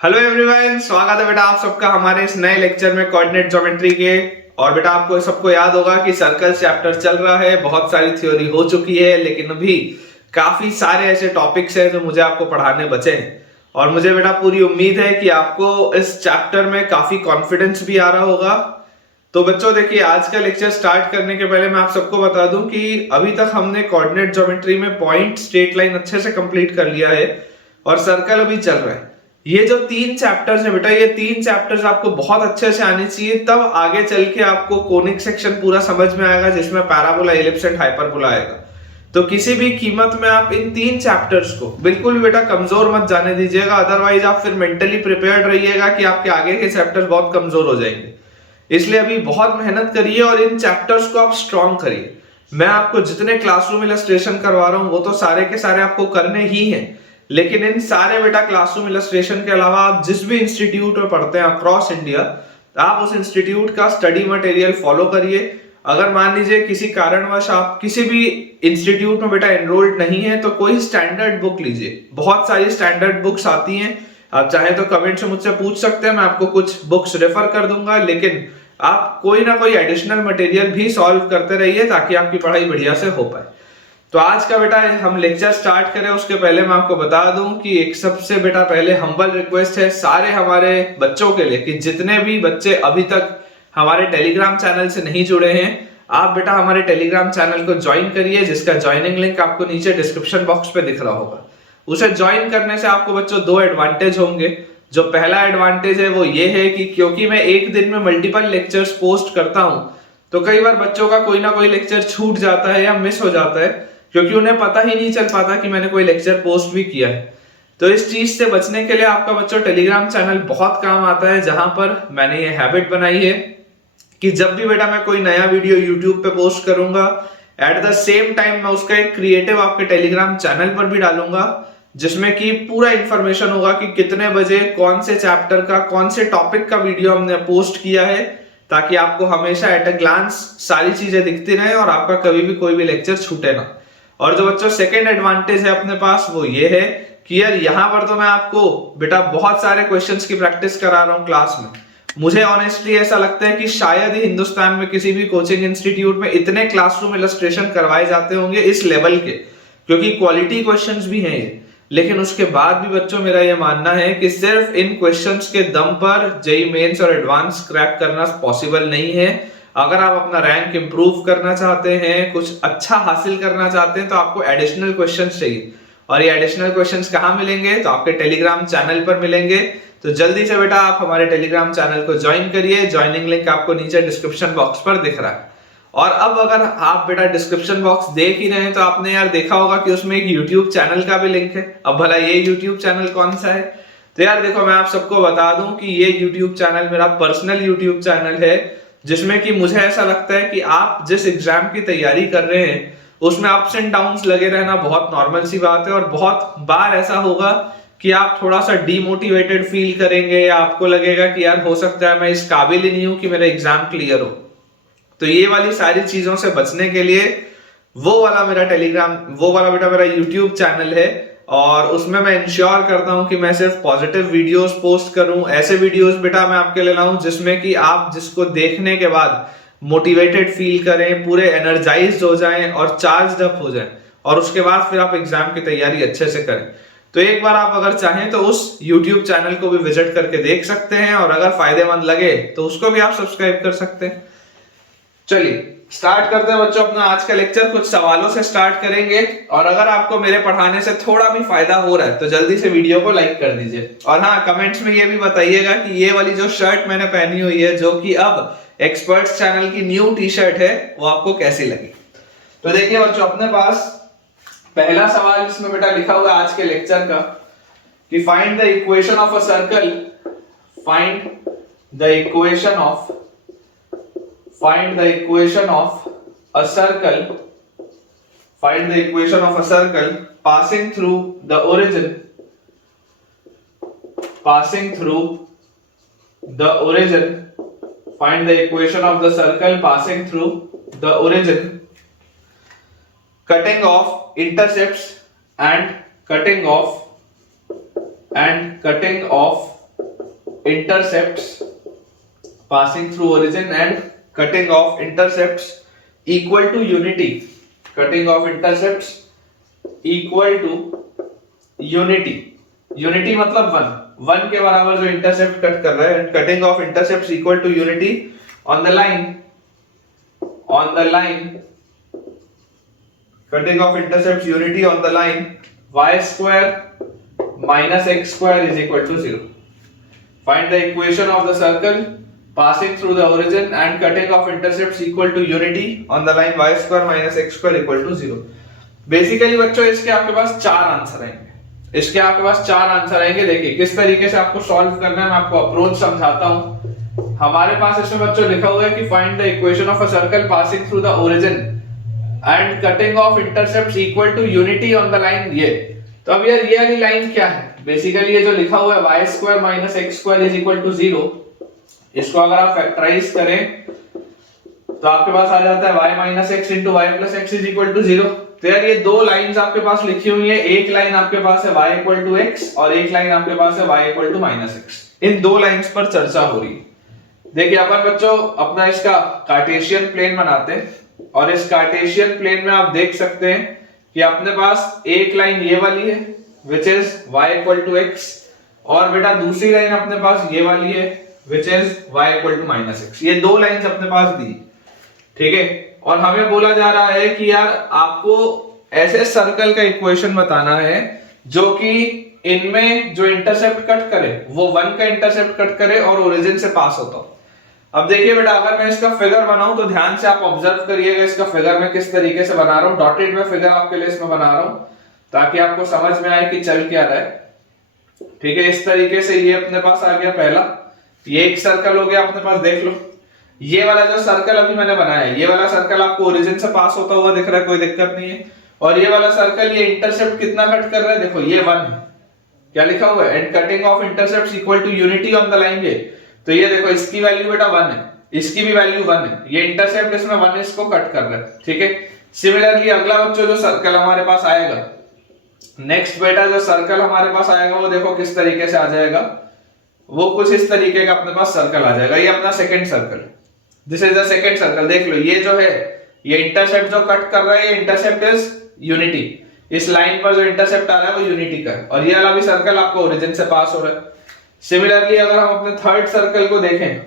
Hello everyone, स्वागत है बेटा आप सबका हमारे इस नए लेक्चर में कोऑर्डिनेट ज्योमेट्री के। और बेटा आपको सबको याद होगा कि सर्कल चैप्टर चल रहा है, बहुत सारी थ्योरी हो चुकी है, लेकिन अभी काफी सारे ऐसे टॉपिक्स हैं जो मुझे आपको पढ़ाने बचे हैं। और मुझे बेटा पूरी उम्मीद है कि आपको इस चैप्टर में काफी कॉन्फिडेंस भी आ रहा होगा। तो बच्चों देखिए, आज का लेक्चर स्टार्ट करने के पहले मैं आप सबको बता दूं कि अभी तक हमने कोऑर्डिनेट ज्योमेट्री में पॉइंट, स्ट्रेट लाइन अच्छे से कंप्लीट कर लिया है और सर्कल अभी चल रहा है। ये जो 3 चैप्टर्स है बेटा, ये 3 चैप्टर्स आपको बहुत अच्छे से आने चाहिए, तब आगे चल के आपको कोनिक सेक्शन पूरा समझ में आएगा, जिसमें पैराबोला, एलिप्स एंड हाइपरबोला आएगा। तो किसी भी कीमत में आप इन 3 चैप्टर्स को बिल्कुल भी बेटा कमजोर मत जाने दीजिएगा, अदरवाइज आप फिर मेंटली प्रिपेयर्ड रहिएगा कि आपके आगे के चैप्टर्स बहुत कमजोर हो जाएंगे। इसलिए अभी बहुत मेहनत करिए और इन चैप्टर्स को आप स्ट्रॉन्ग करिए। मैं आपको जितने क्लासरूम इलस्ट्रेशन करवा रहा हूं वो तो सारे के सारे आपको करने ही हैं, लेकिन इन सारे बेटा क्लासरूम इलस्ट्रेशन के अलावा आप जिस भी इंस्टीट्यूट में पढ़ते हैं अक्रॉस इंडिया, आप उस इंस्टीट्यूट का स्टडी मटेरियल फॉलो करिए। अगर मान लीजिए किसी कारणवश आप किसी भी इंस्टीट्यूट में बेटा एनरोल्ड नहीं है, तो कोई स्टैंडर्ड बुक लीजिए। बहुत सारी स्टैंडर्ड बुक्स आती हैं, आप चाहे तो कमेंट से मुझसे पूछ सकते हैं, मैं आपको कुछ बुक्स रेफर कर दूंगा। लेकिन आप कोई ना कोई एडिशनल मटेरियल भी सॉल्व करते रहिए ताकि आपकी पढ़ाई बढ़िया से हो पाए। तो आज का बेटा हम लेक्चर स्टार्ट करें उसके पहले मैं आपको बता दूं कि एक सबसे बेटा पहले हम्बल रिक्वेस्ट है सारे हमारे बच्चों के लिए कि जितने भी बच्चे अभी तक हमारे टेलीग्राम चैनल से नहीं जुड़े हैं, आप बेटा हमारे टेलीग्राम चैनल को ज्वाइन करिए, जिसका ज्वाइनिंग लिंक आपको नीचे डिस्क्रिप्शन बॉक्स पे दिख रहा होगा। उसे ज्वाइन करने से आपको बच्चों 2 एडवांटेज होंगे। जो पहला एडवांटेज है वो ये है कि क्योंकि मैं एक दिन में मल्टीपल लेक्चर्स पोस्ट करता हूं, तो कई बार बच्चों का कोई ना कोई लेक्चर छूट जाता है या मिस हो जाता है, क्योंकि उन्हें पता ही नहीं चल पाता कि मैंने कोई लेक्चर पोस्ट भी किया है। तो इस चीज से बचने के लिए आपका बच्चों टेलीग्राम चैनल बहुत काम आता है, जहां पर मैंने ये हैबिट बनाई है कि जब भी बेटा मैं कोई नया वीडियो यूट्यूब पे पोस्ट करूंगा, एट द सेम टाइम मैं उसका एक क्रिएटिव आपके टेलीग्राम चैनल पर भी डालूंगा, जिसमें कि पूरा इंफॉर्मेशन होगा कि कितने बजे कौन से चैप्टर का, कौन से टॉपिक का वीडियो हमने पोस्ट किया है, ताकि आपको हमेशा एट अ ग्लांस सारी चीजें दिखती रहे और आपका कभी भी कोई भी लेक्चर छूटे ना। और जो बच्चों सेकंड एडवांटेज है अपने पास वो ये है कि यार यहाँ पर तो मैं आपको बेटा बहुत सारे क्वेश्चंस की प्रैक्टिस करा रहा हूँ क्लास में। मुझे ऑनेस्टली ऐसा लगता है कि शायद ही हिंदुस्तान में किसी भी कोचिंग इंस्टीट्यूट में इतने क्लासरूम इलस्ट्रेशन करवाए जाते होंगे इस लेवल के, क्योंकि क्वालिटी क्वेश्चंस भी हैं ये। लेकिन उसके बाद भी बच्चों मेरा ये मानना है कि सिर्फ इन क्वेश्चंस के दम पर जेईई मेंस और एडवांस क्रैक करना पॉसिबल नहीं है। अगर आप अपना रैंक इंप्रूव करना चाहते हैं, कुछ अच्छा हासिल करना चाहते हैं, तो आपको एडिशनल क्वेश्चंस चाहिए। और ये एडिशनल क्वेश्चंस कहाँ मिलेंगे? तो आपके टेलीग्राम चैनल पर मिलेंगे। तो जल्दी से बेटा आप हमारे टेलीग्राम चैनल को ज्वाइन करिए, ज्वाइनिंग लिंक आपको नीचे डिस्क्रिप्शन बॉक्स पर दिख रहा है। और अब अगर आप बेटा डिस्क्रिप्शन बॉक्स देख ही रहे हैं, तो आपने यार देखा होगा कि उसमें एक यूट्यूब चैनल का भी लिंक है। अब भला ये यूट्यूब चैनल कौन सा है? तो यार देखो, मैं आप सबको बता दूं कि ये यूट्यूब चैनल मेरा पर्सनल यूट्यूब चैनल है, जिसमें कि मुझे ऐसा लगता है कि आप जिस एग्जाम की तैयारी कर रहे हैं उसमें अप्स एंड डाउन्स लगे रहना बहुत नॉर्मल सी बात है। और बहुत बार ऐसा होगा कि आप थोड़ा सा डीमोटिवेटेड फील करेंगे, या आपको लगेगा कि यार हो सकता है मैं इस काबिल ही नहीं हूं कि मेरा एग्जाम क्लियर हो। तो ये वाली सारी चीजों से बचने के लिए वो वाला बेटा मेरा यूट्यूब चैनल है, और उसमें मैं इंश्योर करता हूं कि मैं सिर्फ पॉजिटिव वीडियोस पोस्ट करूं। ऐसे वीडियोस बेटा मैं आपके लिए लाऊं जिसमें कि आप जिसको देखने के बाद मोटिवेटेड फील करें, पूरे एनर्जाइज्ड हो जाएं और चार्ज्ड अप हो जाएं, और उसके बाद फिर आप एग्जाम की तैयारी अच्छे से करें। तो एक बार आप अगर चाहें तो उस YouTube चैनल को भी विजिट करके देख सकते हैं, और अगर फायदेमंद लगे तो उसको भी आप सब्सक्राइब कर सकते हैं। चलिए स्टार्ट करते हैं बच्चों अपना आज का लेक्चर। कुछ सवालों से स्टार्ट करेंगे, और अगर आपको मेरे पढ़ाने से थोड़ा भी फायदा हो रहा है तो जल्दी से वीडियो को लाइक कर दीजिए। और हाँ, कमेंट्स में ये भी बताइएगा कि ये वाली जो शर्ट मैंने पहनी हुई है, जो कि अब एक्सपर्ट्स चैनल की न्यू टी शर्ट है, वो आपको कैसी लगी। तो देखिए बच्चों, अपने पास पहला सवाल इसमें बेटा लिखा हुआ आज के लेक्चर का कि find the equation of a circle, find the equation of a circle, find the equation of a circle passing through the origin, find the equation of the circle passing through the origin, cutting off intercepts and cutting off intercepts passing through origin and cutting off intercepts equal to unity. Cutting off intercepts equal to unity. unity मतलब one के बराबर जो intercept cut कर रहा है, and cutting off intercepts equal to unity on the line cutting off intercepts unity on the line y square minus x square is equal to 0. Find the equation of the circle passing through the origin and cutting off intercepts equal to unity on the line y square minus x square equal to 0. Basically बच्चों इसके आपके पास चार answer आएंगे। देखिए किस तरीके से आपको सॉल्व करना है, मैं आपको अप्रोच समझाता हूं। हमारे पास इसमें बच्चों लिखा हुआ है कि find the equation of a circle passing through the origin and cutting off intercepts equal to unity on the line ये। तो अब यार ये वाली लाइन क्या है? बेसिकली ये जो लिखा हुआ है y square minus x square is equal to 0, इसको अगर आप फैक्टराइज करें तो आपके पास आ जाता है y minus x into y plus x is equal to 0। तो यार ये दो लाइंस आपके पास लिखी हुई है, एक लाइन आपके पास है y इक्वल टू x और एक लाइन आपके पास है y equal to minus x. इन दो लाइंस पर चर्चा हो रही है। देखिए अपन बच्चों अपना इसका कार्टेशियन प्लेन बनाते हैं और इस कार्टेशियन प्लेन में आप देख सकते हैं कि अपने पास एक लाइन ये वाली है which is y equal to x और बेटा दूसरी लाइन अपने पास ये वाली है which is y equal to minus x। ये दो लाइंस अपने पास दी, ठीक है। और हमें बोला जा रहा है कि यार आपको ऐसे सर्कल का इक्वेशन बताना है जो कि इनमें जो इंटरसेप्ट कट करे वो 1 का इंटरसेप्ट कट करे और ओरिजिन से पास होता हो। अब देखिए बेटा अगर मैं इसका फिगर बनाऊं तो ध्यान से आप ऑब्जर्व करिएगा इसका फिगर मैं किस तरीके से बना रहा हूं। डॉटेड में फिगर आपके लिए इसमें बना रहा हूं ताकि आपको समझ में आए कि चल क्या रहा है, ठीक है। इस तरीके से ये अपने पास आ गया पहला, ये एक सर्कल हो गया अपने पास। देख लो ये वाला जो सर्कल अभी मैंने बनाया है, ये वाला सर्कल आपको ओरिजिन से पास होता हुआ दिख रहा है, कोई दिक्कत नहीं है। और ये वाला सर्कल ये इंटरसेप्ट कितना कट कर रहा है, देखो ये 1 है, क्या लिखा हुआ है, and cutting off intercepts equal to unity on the line ये। तो ये देखो इसकी वैल्यू बेटा 1 है, इसकी भी वैल्यू 1 है, ये इंटरसेप्ट इसमें 1 इसको कट कर रहा है, ठीक है। सिमिलरली अगला बच्चों जो सर्कल हमारे पास आएगा, नेक्स्ट बेटा जो सर्कल हमारे पास आएगा वो देखो किस तरीके से आ जाएगा, वो कुछ इस तरीके का अपने पास सर्कल आ जाएगा। ये अपना second circle, this is the second circle. देख लो ये जो है ये इंटरसेप्ट जो कट कर रहा है ये इंटरसेप्ट इज यूनिटी, इस लाइन पर जो इंटरसेप्ट आ रहा है वो यूनिटी का है और ये वाला भी सर्कल आपको ओरिजिन से पास हो रहा है। सिमिलरली अगर हम अपने थर्ड सर्कल को देखें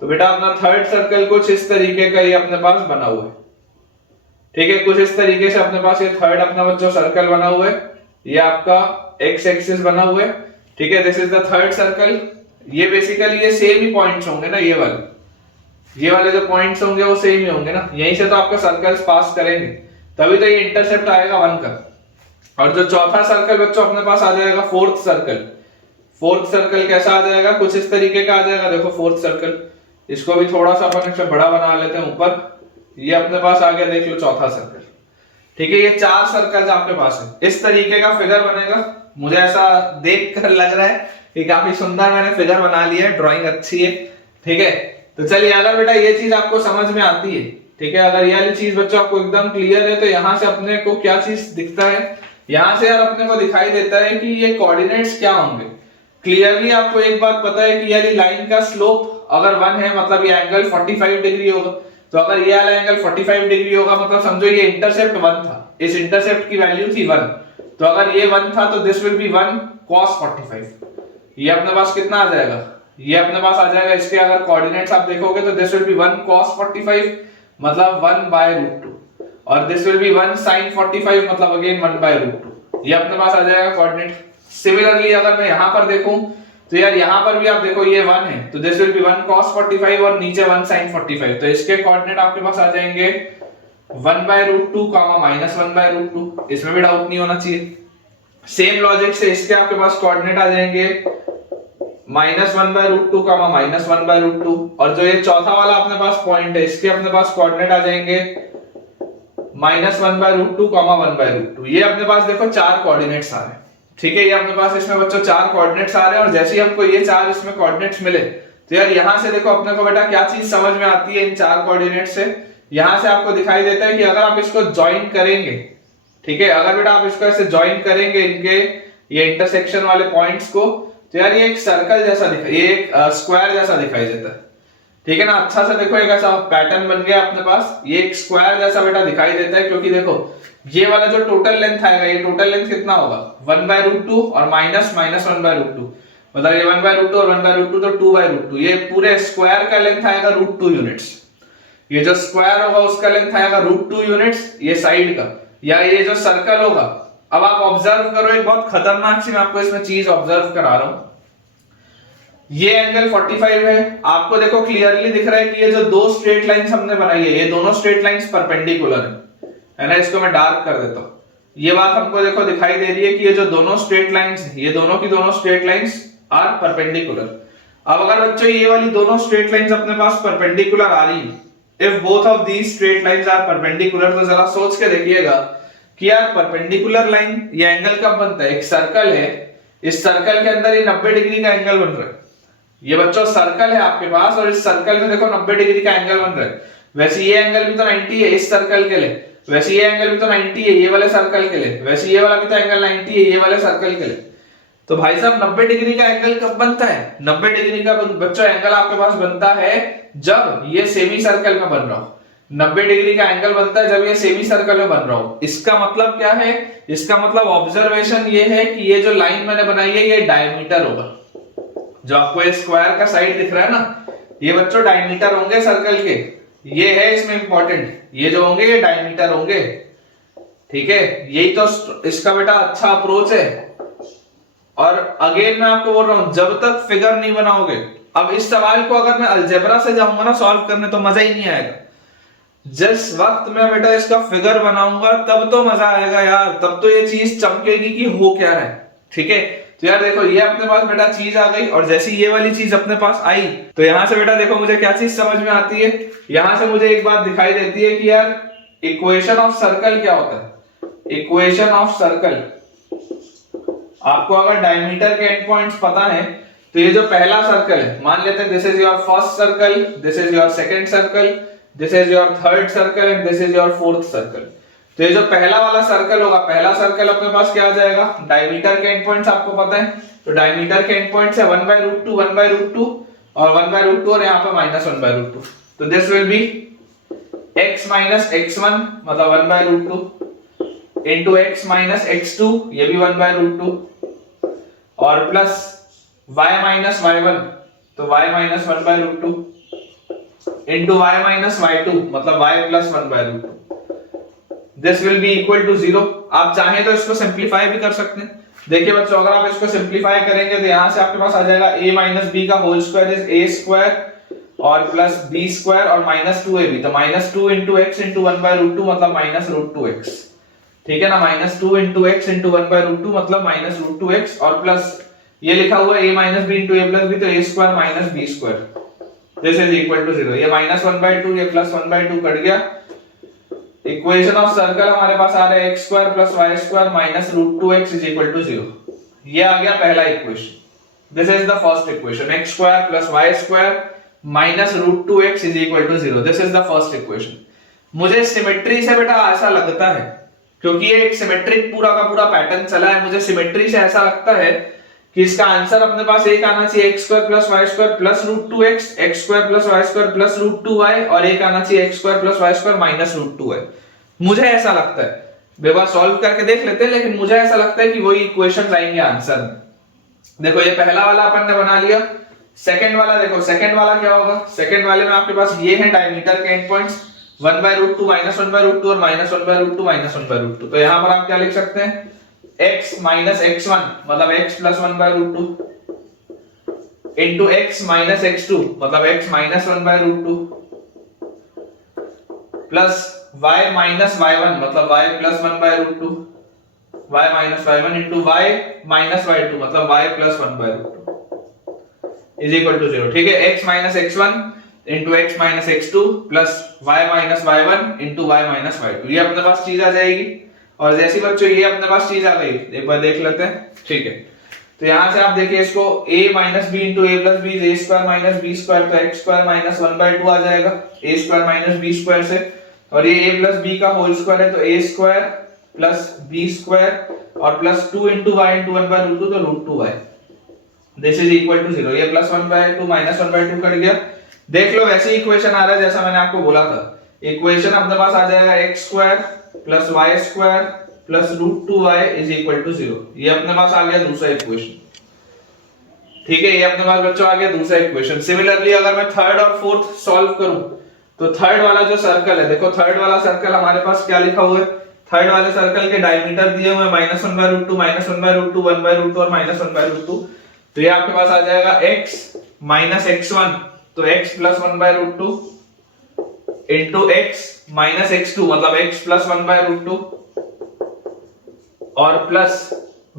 तो बेटा अपना थर्ड सर्कल कुछ इस तरीके का ये अपने पास बना हुआ है, ठीक है। कुछ इस तरीके से अपने पास ये थर्ड अपना बच्चों सर्कल बना हुआ है, ये आपका एक्स एक्सिस बना हुआ है, ठीक है। This is the third circle. ये बेसिकली ये सेम ही पॉइंट्स होंगे ना, ये वाले जो पॉइंट्स होंगे वो सेम ही होंगे ना, यहीं से तो आपका सर्कल्स पास करेंगे तभी तो ये इंटरसेप्ट आएगा 1 का। और जो चौथा सर्कल बच्चों अपने पास आ जाएगा फोर्थ सर्कल। फोर्थ सर्कल कैसा आ जाएगा, कुछ इस तरीके का आ जाएगा। देखो फोर्थ सर्कल, इसको भी थोड़ा सा अपन इससे बड़ा बना लेते हैं ऊपर, ये अपने पास आ गया, देख लो चौथा सर्कल, ठीक है। ये 4 सर्कल्स आपके पास है, इस तरीके का फिगर बनेगा। मुझे ऐसा देखकर लग रहा है कि काफी सुंदर मैंने फिगर बना लिया है, ड्राइंग अच्छी है, ठीक है। तो चलिए अगर बेटा ये चीज आपको समझ में आती है, ठीक है, अगर ये वाली चीज बच्चों आपको एकदम क्लियर है तो यहाँ से अपने को क्या चीज दिखता है, यहाँ से यार अपने को दिखाई देता है कि ये कोऑर्डिनेट्स क्या होंगे। क्लियरली आपको एक बात पता है कि ये लाइन का स्लोप अगर 1 है मतलब ये एंगल 45 डिग्री होगा। तो अगर ये वाला एंगल 45 डिग्री होगा मतलब समझो ये इंटरसेप्ट 1 था, इस इंटरसेप्ट की वैल्यू थी 1, तो अगर ये 1 था तो दिस विल बी 1 cos 45। ये अपने पास कितना आ जाएगा, ये अपने पास आ जाएगा, इसके अगर कोऑर्डिनेट्स आप देखोगे तो दिस विल बी 1 cos 45 मतलब 1/√2 और दिस विल बी 1 sin 45 मतलब अगेन 1/√2। ये अपने पास आ जाएगा कोऑर्डिनेट। सिमिलरली अगर मैं यहां पर देखूं तो यार यहां पर भी आप देखो ये 1 है तो दिस विल बी 1 cos 45 और नीचे 1 sin 45, तो इसके कोऑर्डिनेट आपके पास आ जाएंगे 1/√2 -1/√2। इसमें भी डाउट नहीं होना चाहिए। सेम लॉजिक से इसके आपके पास कोऑर्डिनेट आ जाएंगे -1/√2 -1/√2 और जो ये चौथा वाला अपने पास पॉइंट है इसके अपने पास कोऑर्डिनेट आ जाएंगे -1/√2 1/√2। ये अपने पास देखो 4 कोऑर्डिनेट्स आ रहे हैं, ठीक है। ये अपने पास इसमें बच्चों 4 कोऑर्डिनेट्स आ रहे हैं और जैसे ही हमको ये 4 इसमें कोऑर्डिनेट्स मिले तो यार यहां से देखो अपने को बेटा क्या चीज समझ में आती है इन 4 कोऑर्डिनेट से। यहां से आपको दिखाई देता है कि अगर आप इसको ज्वाइन करेंगे, ठीक है, अगर बेटा आप इसको ऐसे ज्वाइन करेंगे इनके ये इंटरसेक्शन वाले पॉइंट्स को, तो यार ये एक सर्कल जैसा दिखाई, ये एक स्क्वायर जैसा दिखाई देता है, ठीक है ना। अच्छा से देखो एक ऐसा पैटर्न बन गया अपने पास, ये एक स्क्वायर जैसा बेटा दिखाई देता है, क्योंकि देखो ये वाला जो टोटल लेंथ आएगा, ये टोटल लेंथ कितना होगा 1/√2 और माइनस 1/√2, मतलब ये 1/√2 और 1/√2 तो 2/√2, ये पूरे स्क्वायर का लेंथ आएगा √2 यूनिट्स। ये जो स्क्वायर होगा उसका लेंथ आएगा √2 यूनिट्स, ये साइड का, या ये जो सर्कल होगा। अब आप ऑब्जर्व करो, एक बहुत खतरनाक सी मैं आपको इसमें चीज ऑब्जर्व करा रहा हूं। ये एंगल 45 है, आपको देखो क्लियरली दिख रहा है कि ये जो दो स्ट्रेट लाइंस हमने बनाई है, ये दोनों स्ट्रेट लाइंस परपेंडिकुलर है ना। इसको मैं डार्क कर देता हूं, ये बात हमको देखो दिखाई दे रही है कि ये जो दोनों स्ट्रेट लाइंस, ये दोनों की दोनों स्ट्रेट लाइंस आर परपेंडिकुलर। अब अगर बच्चों ये वाली दोनों स्ट्रेट लाइंस अपने पास परपेंडिकुलर आ रही है, if both of these straight lines are perpendicular, तो जरा सोच के देखिएगा कि यार परपेंडिकुलर लाइन, ये एंगल कब बनता है, एक सर्कल है, इस सर्कल के अंदर ये 90 डिग्री का एंगल बन रहा है। ये बच्चों सर्कल है आपके पास, और इस सर्कल में देखो 90 डिग्री का एंगल बन रहा है। वैसे ये एंगल भी तो 90 है इस सर्कल के लिए, वैसे ये एंगल भी तो 90 है ये वाले सर्कल के लिए, वैसे ये वाला भी तो एंगल 90 है ये वाले सर्कल के लिए। तो भाई साहब 90 डिग्री का एंगल कब बनता है, 90 डिग्री का बच्चों एंगल आपके पास बनता है जब ये सेमी सर्कल में बन रहा हो। 90 डिग्री का एंगल बनता है जब ये सेमी सर्कल में बन रहा हो। इसका मतलब क्या है, इसका मतलब ऑब्जर्वेशन ये है कि ये जो लाइन मैंने बनाई है ये डायमीटर होगा। जो आपको ये स्क्वायर का साइड दिख रहा है ना, ये बच्चों डायमीटर होंगे सर्कल के, ये है इसमें इंपॉर्टेंट, ये जो होंगे ये डायमीटर होंगे, ठीक है। यही तो इसका बेटा अच्छा अप्रोच है। और अगेन मैं आपको बोल रहा हूं, जब तक फिगर नहीं बनाओगे, अब इस सवाल को अगर मैं अलजेब्रा से जाऊंगा ना सॉल्व करने, तो मजा ही नहीं आएगा। जिस वक्त मैं बेटा इसका फिगर बनाऊंगा तब तो मजा आएगा यार, तब तो ये चीज चमकेगी कि हो क्या रहा है, ठीक है। तो यार देखो ये अपने पास बेटा चीज आ गई, और जैसी ये वाली चीज अपने पास आई, तो यहां से बेटा देखो मुझे क्या चीज समझ में आती है, यहां से मुझे एक बात दिखाई देती है कि यार इक्वेशन ऑफ सर्कल क्या होता है। इक्वेशन ऑफ सर्कल, आपको अगर डायमीटर के एंड पॉइंट्स पता है, तो ये जो पहला सर्कल है, मान लेते हैं this is your first circle, this is your second circle, this is your third circle and this is your fourth circle. तो ये जो पहला वाला सर्कल होगा, पहला सर्कल अपने पास क्या आ जाएगा, डायमीटर के एंड पॉइंट्स आपको पता है, तो डायमीटर के एंड पॉइंट्स है 1/√2 1/√2 और 1/√2 और यहाँ पे माइनस 1/√2। तो this will B x minus x1 मतलब 1/√2 इंटू x माइनस x2, ये भी 1/√2, और प्लस y माइनस y1 तो y minus 1/√2 into y minus y2 मतलब y plus 1/√2। This will be equal to 0। आप चाहें तो इसको सिंप्लीफाई भी कर सकते हैं। देखिए बच्चों, अगर आप इसको सिंप्लीफाई करेंगे तो यहां से आपके पास आ जाएगा a माइनस b का whole square is a square और प्लस b स्क्वायर और माइनस 2ab, तो माइनस 2 इंटू x इंटू 1/√2 मतलब माइनस √2x, ठीक है ना। माइनस 2 इंटू x इंटू 1/√2 मतलब माइनस √2x, और प्लस ये लिखा हुआ है a minus b into a plus b, तो a square minus b square, this is equal to 0। ये माइनस 1/2 ये प्लस 1/2 कट गया। इक्वेशन ऑफ सर्कल हमारे पास आ रहा है x square plus y square minus √2x is equal to 0। ये आ गया पहला इक्वेशन, this is the first equation, x square plus y square minus √2x is equal to 0, this is the first equation. मुझे सिमेट्री से बेटा ऐसा लगता है, क्योंकि ये एक सिमेट्रिक पूरा का पूरा पैटर्न चला है, मुझे सिमेट्री से ऐसा लगता है कि इसका आंसर अपने पास एक आना चाहिए x square plus y square plus √2x, x square plus y square plus √2y, और एक आना चाहिए x square plus y square minus √2y। मुझे ऐसा लगता है, बेवा सॉल्व करके देख लेते हैं, लेकिन मुझे ऐसा लगता है कि वही इक्वेशन आएंगे आंसर में। देखो ये पहला वाला अपन ने बना लिया, सेकंड वाला देखो, सेकंड वाला क्या होगा, सेकंड वाले में आपके पास ये है डायमीटर के एंड पॉइंट्स 1/√2 माइनस 1/√2 और माइनस 1/√2 माइनस 1/√2। तो यहां पर आप क्या लिख सकते हैं, x माइनस x1 मतलब x plus 1/√2 into x minus x2 मतलब x minus 1/√2 plus y minus y1 मतलब y plus 1/√2, y minus y1 into y minus y2 मतलब y plus 1/√2 is equal to 0, ठीक है। x minus x1 into x minus x2 plus y minus y1 into y minus y2, ये अपने पास चीज आ जाएगी। और जैसी बच्चों ये अपने पास चीज आ गई, एक बार देख लेते हैं, ठीक है। तो यहां से आप देखिए इसको a minus b into a plus b a square minus b square, तो x स्क्वायर माइनस 1/2 आ जाएगा a square minus b square से, और ये a प्लस b का होल स्क्वायर है तो a square plus b square और प्लस 2 इंटू y इंटू 1/√2 तो √2y। This is equal to 0। ये +1/2 -1/2 कट गया। देख लो वैसे इक्वेशन आ रहा है जैसा मैंने आपको बोला था। इक्वेशन अपने पास आ जाएगा x² + y² + √2y = 0। ये अपने पास आ गया दूसरा इक्वेशन। ठीक है, ये अपने पास बच्चों आ गया दूसरा इक्वेशन। सिमिलरली अगर मैं थर्ड और फोर्थ सॉल्व करूं तो थर्ड वाला जो सर्कल है, देखो थर्ड वाला सर्कल हमारे पास क्या लिखा हुआ है, थर्ड वाले सर्कल के डायमीटर दिए हुए -1/√2 -1/√2 1/√2 और -1/√2। तो ये आपके पास आ जाएगा x - x1, तो x + 1/√2 into x - x2 मतलब x + 1/√2 और प्लस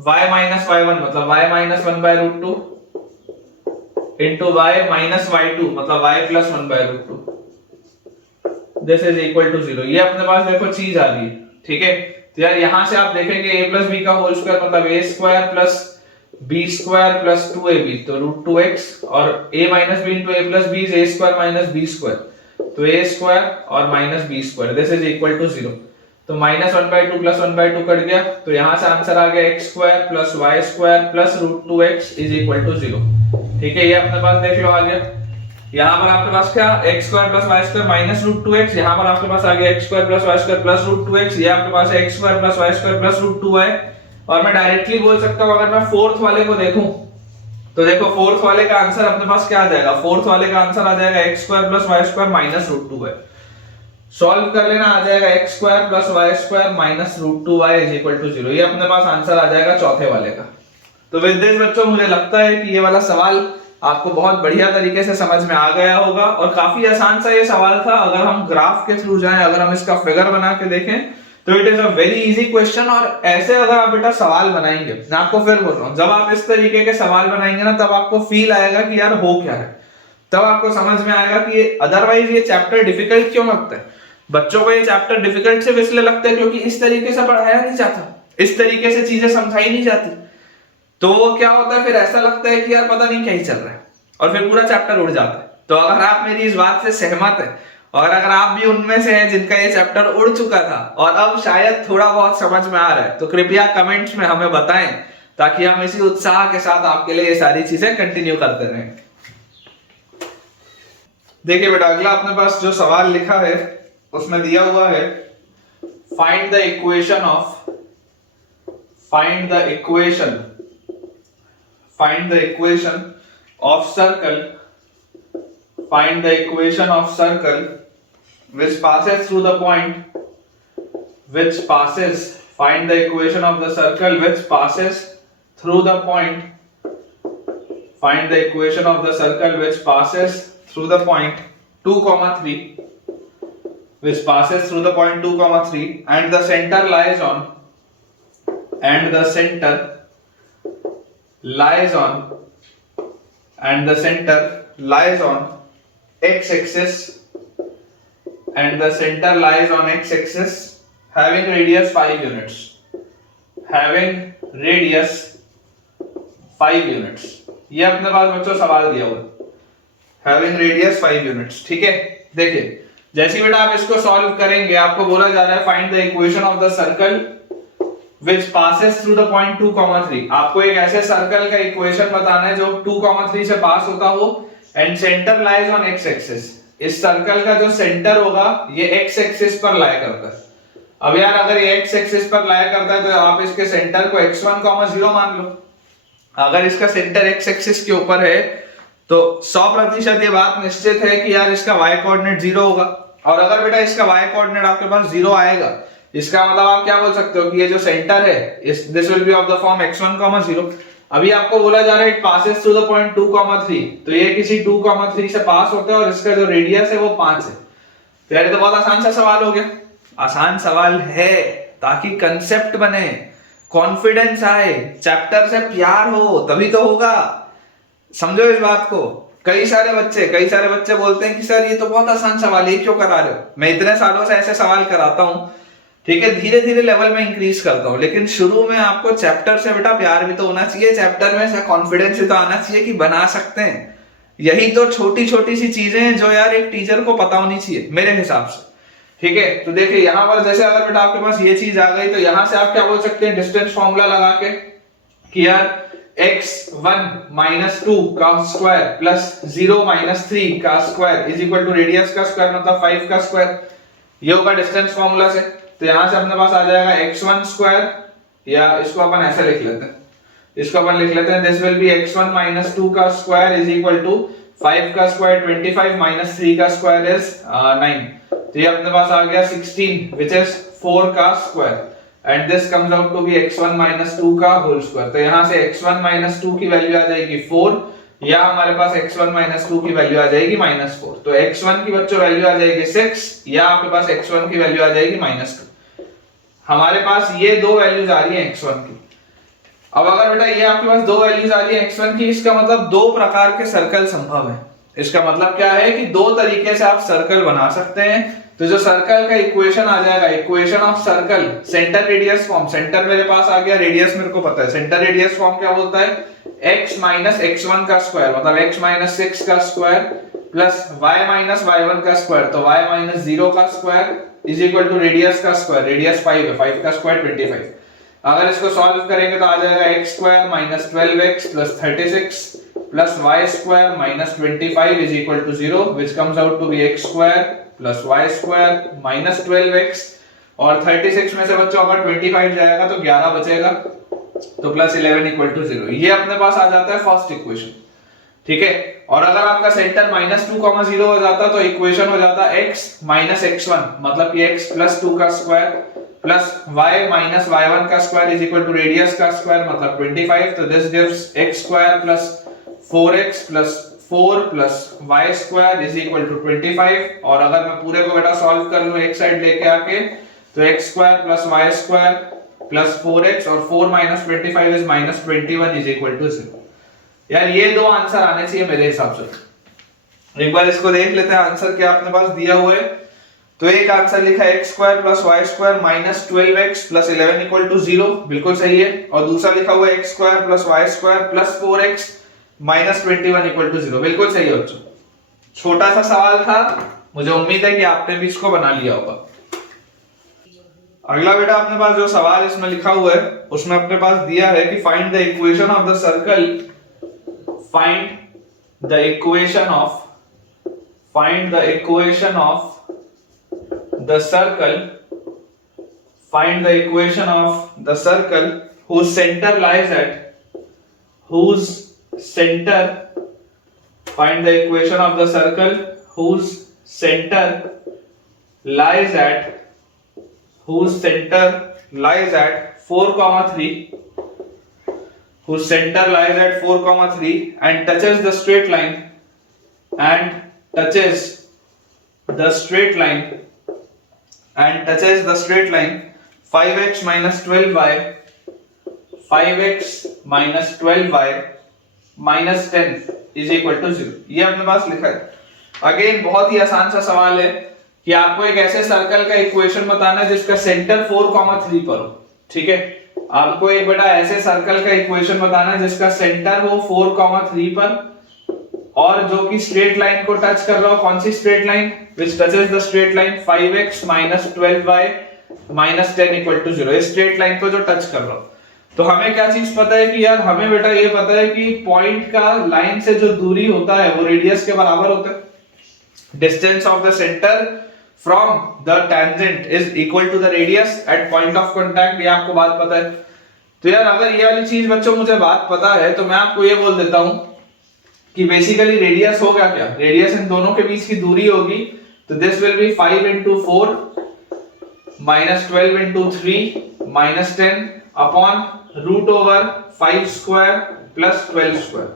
y - y1 मतलब y - 1/√2 into y - y2 मतलब y + 1/√2। This is equal to 0। ये अपने पास देखो चीज आ गई। ठीक है, तो यार यहां से आप देखेंगे a + b का होल स्क्वायर मतलब a² + b² + 2ab, तो √2x और a - b into a + b is a² - b², तो a² और -b²। This is equal to 0। तो -1/2 + 1/2 कट गया, तो यहां से आंसर आ गया x² + y² + √2x = 0। ठीक है, ये अपने पास देख लो आ गया। यहां पर आपके पास क्या x² + y² - √2x, यहां पर आपके पास आ गया x² + y² + √2x, ये आपके पास है x² + y² + √2y। और मैं डायरेक्टली बोल सकता हूं अगर मैं फोर्थ वाले को देखूं तो देखो फोर्थ वाले का आंसर अपने पास क्या आ जाएगा, फोर्थ वाले का आंसर आ जाएगा x² + y² - √2y। सॉल्व कर लेना, आ जाएगा x² + y² - √2y = 0। ये अपने पास आंसर आ जाएगा चौथे वाले का। तो विद दिस बच्चों मुझे लगता है कि ये वाला सवाल आपको बहुत बढ़िया तरीके से समझ में आ गया होगा और काफी आसान सा ये सवाल था। अगर हम ग्राफ के थ्रू जाएं, अगर हम इसका फिगर बना के देखें तो it is a very easy question. और ऐसे अगर आप बेटा सवाल बनाएंगे, मैं आपको फिर बोल रहा हूं, जब आप इस तरीके के सवाल बनाएंगे ना तब आपको फील आएगा कि यार हो क्या है, तब आपको समझ में आएगा कि अदरवाइज ये चैप्टर डिफिकल्ट क्यों लगता है। बच्चों को ये चैप्टर डिफिकल्ट सिर्फ इसलिए लगता है क्योंकि इस तरीके से पढ़ाया नहीं जाता, इस तरीके से चीजें समझाई नहीं जाती। तो वो क्या होता है, फिर ऐसा लगता है कि यार पता नहीं क्या ही चल रहा है और फिर पूरा चैप्टर उड़ जाता है। तो अगर आप मेरी इस बात से सहमत हैं और अगर आप भी उनमें से हैं जिनका ये चैप्टर उड़ चुका था और अब शायद थोड़ा बहुत समझ में आ रहा है, तो कृपया कमेंट्स में हमें बताएं ताकि हम इसी उत्साह के साथ आपके लिए ये सारी चीजें कंटिन्यू करते रहें। देखिए बेटा, अगला अपने पास जो सवाल लिखा है उसमें दिया हुआ है find the equation of circle, find the equation of circle which passes through the point find the equation of the circle which passes through the point find the equation of the circle which passes through the point 2, 3 which passes through the point 2, 3 and the center lies on x-axis having radius 5 units ये अपने पास बच्चों सवाल दिया हुआ having radius 5 units। ठीक है, देखिए जैसे बेटा आप इसको सॉल्व करेंगे आपको बोला जा रहा है find the equation of the circle which passes through the point 2, 3। आपको एक ऐसे सर्कल का इक्वेशन बताना है जो 2, 3 से पास होता हो and centre lies on x axis. इस सर्कल का जो सेंटर होगा ये एक्स एक्सिस पर लाया करता है। अब यार अगर ये एक्स एक्सिस पर लाया करता है तो आप इसके सेंटर को x1, 0 मान लो। अगर इसका सेंटर एक्स एक्सिस के ऊपर है तो 100% ये बात निश्चित है कि यार इसका y कोऑर्डिनेट 0 होगा। और अगर बेटा इसका y कोऑर्डिनेट आपके पास 0 आएगा, इसका मतलब आप क्या बोल सकते हो कि ये जो सेंटर है this will B of the form x1, 0। अभी आपको बोला जा रहा है it passes through the point 2, 3, तो ये किसी 2, 3 से पास होता है और इसका जो रेडियस है वो 5 है। तो यार ये तो बहुत आसान सा सवाल हो गया। आसान सवाल है ताकि कंसेप्ट बने, कॉन्फिडेंस आए, चैप्टर से प्यार हो तभी तो होगा। समझो इस बात को। कई सारे बच्चे बोलते हैं कि सर ये तो बहुत आसान सवाल है, क्यों करा रहे हो। मैं इतने सालों से ऐसे सवाल कराता हूं, ठीक है, धीरे धीरे लेवल में इंक्रीज करता हूं, लेकिन शुरू में आपको चैप्टर से बेटा प्यार भी तो होना चाहिए, चैप्टर में कॉन्फिडेंस भी तो आना चाहिए कि बना सकते हैं। यही तो छोटी छोटी सी चीजें हैं जो यार एक टीचर को पता होनी चाहिए मेरे हिसाब से। ठीक है, तो देखिए यहाँ पर जैसे अगर बेटा आपके पास ये चीज आ गई तो यहाँ से आप क्या बोल सकते हैं डिस्टेंस फॉर्मूला लगा के कि यार x1 माइनस 2 का स्क्वायर प्लस 0 माइनस 3 का square is equal to radius का स्क्वायर मतलब 5 का स्क्वायर, ये होगा डिस्टेंस फार्मूला से। तो यहां से अपने पास आ जाएगा x1 स्क्वायर, या इसको अपन ऐसे लिख लेते हैं, इसको अपन लिख लेते हैं this will B x1 minus 2 का स्क्वायर इज इक्वल टू 5 का स्क्वायर 25 माइनस 3 का स्क्वायर इज 9। तो ये अपने पास आ गया 16 व्हिच इज 4 का square and this comes out to be x1 minus 2 का होल स्क्वायर। तो यहां से x1 माइनस 2 की वैल्यू आ जाएगी 4, या हमारे पास x1 माइनस 2 की वैल्यू आ जाएगी -4। तो x1 की बच्चों वैल्यू आ जाएगी 6, या आपके पास x1 की वैल्यू आ जाएगी -2। हमारे पास ये दो वैल्यूज आ रही हैं x1 की। अब अगर बेटा ये आपके पास दो वैल्यूज आ रही है x1 की, इसका मतलब दो प्रकार के सर्कल संभव है। इसका मतलब क्या है कि दो तरीके से आप सर्कल बना सकते हैं। तो जो सर्कल का इक्वेशन आ जाएगा, equation of circle centre radius form, centre मेरे पास आ गया, रेडियस मेरे को पता है, सेंटर रेडियस फॉर्म क्या बोलता है x माइनस x1 का स्क्वायर मतलब x माइनस 6 का square plus y minus y1 का स्क्वायर तो y माइनस 0 का square is equal to radius का स्क्वायर, रेडियस 5 है, 5 का स्क्वायर 25। अगर इसको सॉल्व करेंगे तो आ जाएगा x square minus 12x plus 36 plus y square minus 25 is equal to 0 which comes out to be x square plus y square minus 12x और 36 में से बच्चों अगर 25 जाएगा तो 11 बचेगा तो प्लस 11 इक्वल टू 0। ये अपने पास आ जाता है फर्स्ट इक्वेशन, ठीक है। और अगर आपका सेंटर -2, 0 हो जाता तो इक्वेशन हो जाता x माइनस x1 मतलब कि x प्लस 2 का square plus y minus y1 का square is equal to radius का स्क्वायर मतलब 25। तो this gives x square plus 4x plus 4 plus y square is equal to 25। और अगर मैं पूरे को बेटा सॉल्व कर लूं एक साइड लेके आके तो x square plus y square plus 4x और 4 minus 25 is minus 21 is equal to 0। यार ये दो आंसर आने चाहिए मेरे हिसाब से। एक बार इसको देख लेते हैं आंसर क्या अपने पास दिया हुआ है। तो एक आंसर लिखा है x square plus y square minus 12x plus 11 equal to 0, बिल्कुल सही है। और दूसरा लिखा हुआ है x square plus y square plus 4x minus 21 equal to 0, बिल्कुल सही है बच्चों। छोटा सा सवाल था, मुझे उम्मीद है कि आपने भी इसको बना लिया होगा। अगला बेटा अपने पास जो सवाल इसमें लिखा हुआ है उसमें अपने पास दिया है कि find the equation of the circle, find the equation of the circle, find the equation of the circle whose center lies at, find the equation of the circle whose center lies at 4, 3, whose center lies at 4, 3 and touches the straight line 5x minus 12y minus 10 is equal to 0। ये अपने पास लिखा है। Again बहुत ही आसान सा सवाल है कि आपको एक ऐसे सर्कल का इक्वेशन बताना है जिसका सेंटर 4, 3 पर हो, ठीक है। आपको एक बेटा ऐसे सर्कल का इक्वेशन बताना है जिसका सेंटर हो 4, 3 पर और जो कि स्ट्रेट लाइन को टच कर रहा हो। कौन सी straight line? Which touches the straight line 5x minus 12y minus 10 equal to 0। इस स्ट्रेट लाइन को जो टच कर रहा हो। तो हमें क्या चीज पता है कि यार हमें बेटा ये पता है कि पॉइंट का लाइन से जो दूरी होता है वो रेडियस के बराबर होता है। Distance of the centre from the tangent is equal to the radius at point of contact, ये आपको बात पता है। तो यार अगर ये वाली चीज बच्चों मुझे बात पता है तो मैं आपको ये बोल देता हूं कि बेसिकली रेडियस होगा क्या, रेडियस इन दोनों के बीच की दूरी होगी। तो this will be 5 into 4 minus 12 into 3 minus 10 upon root over 5 square plus 12 square,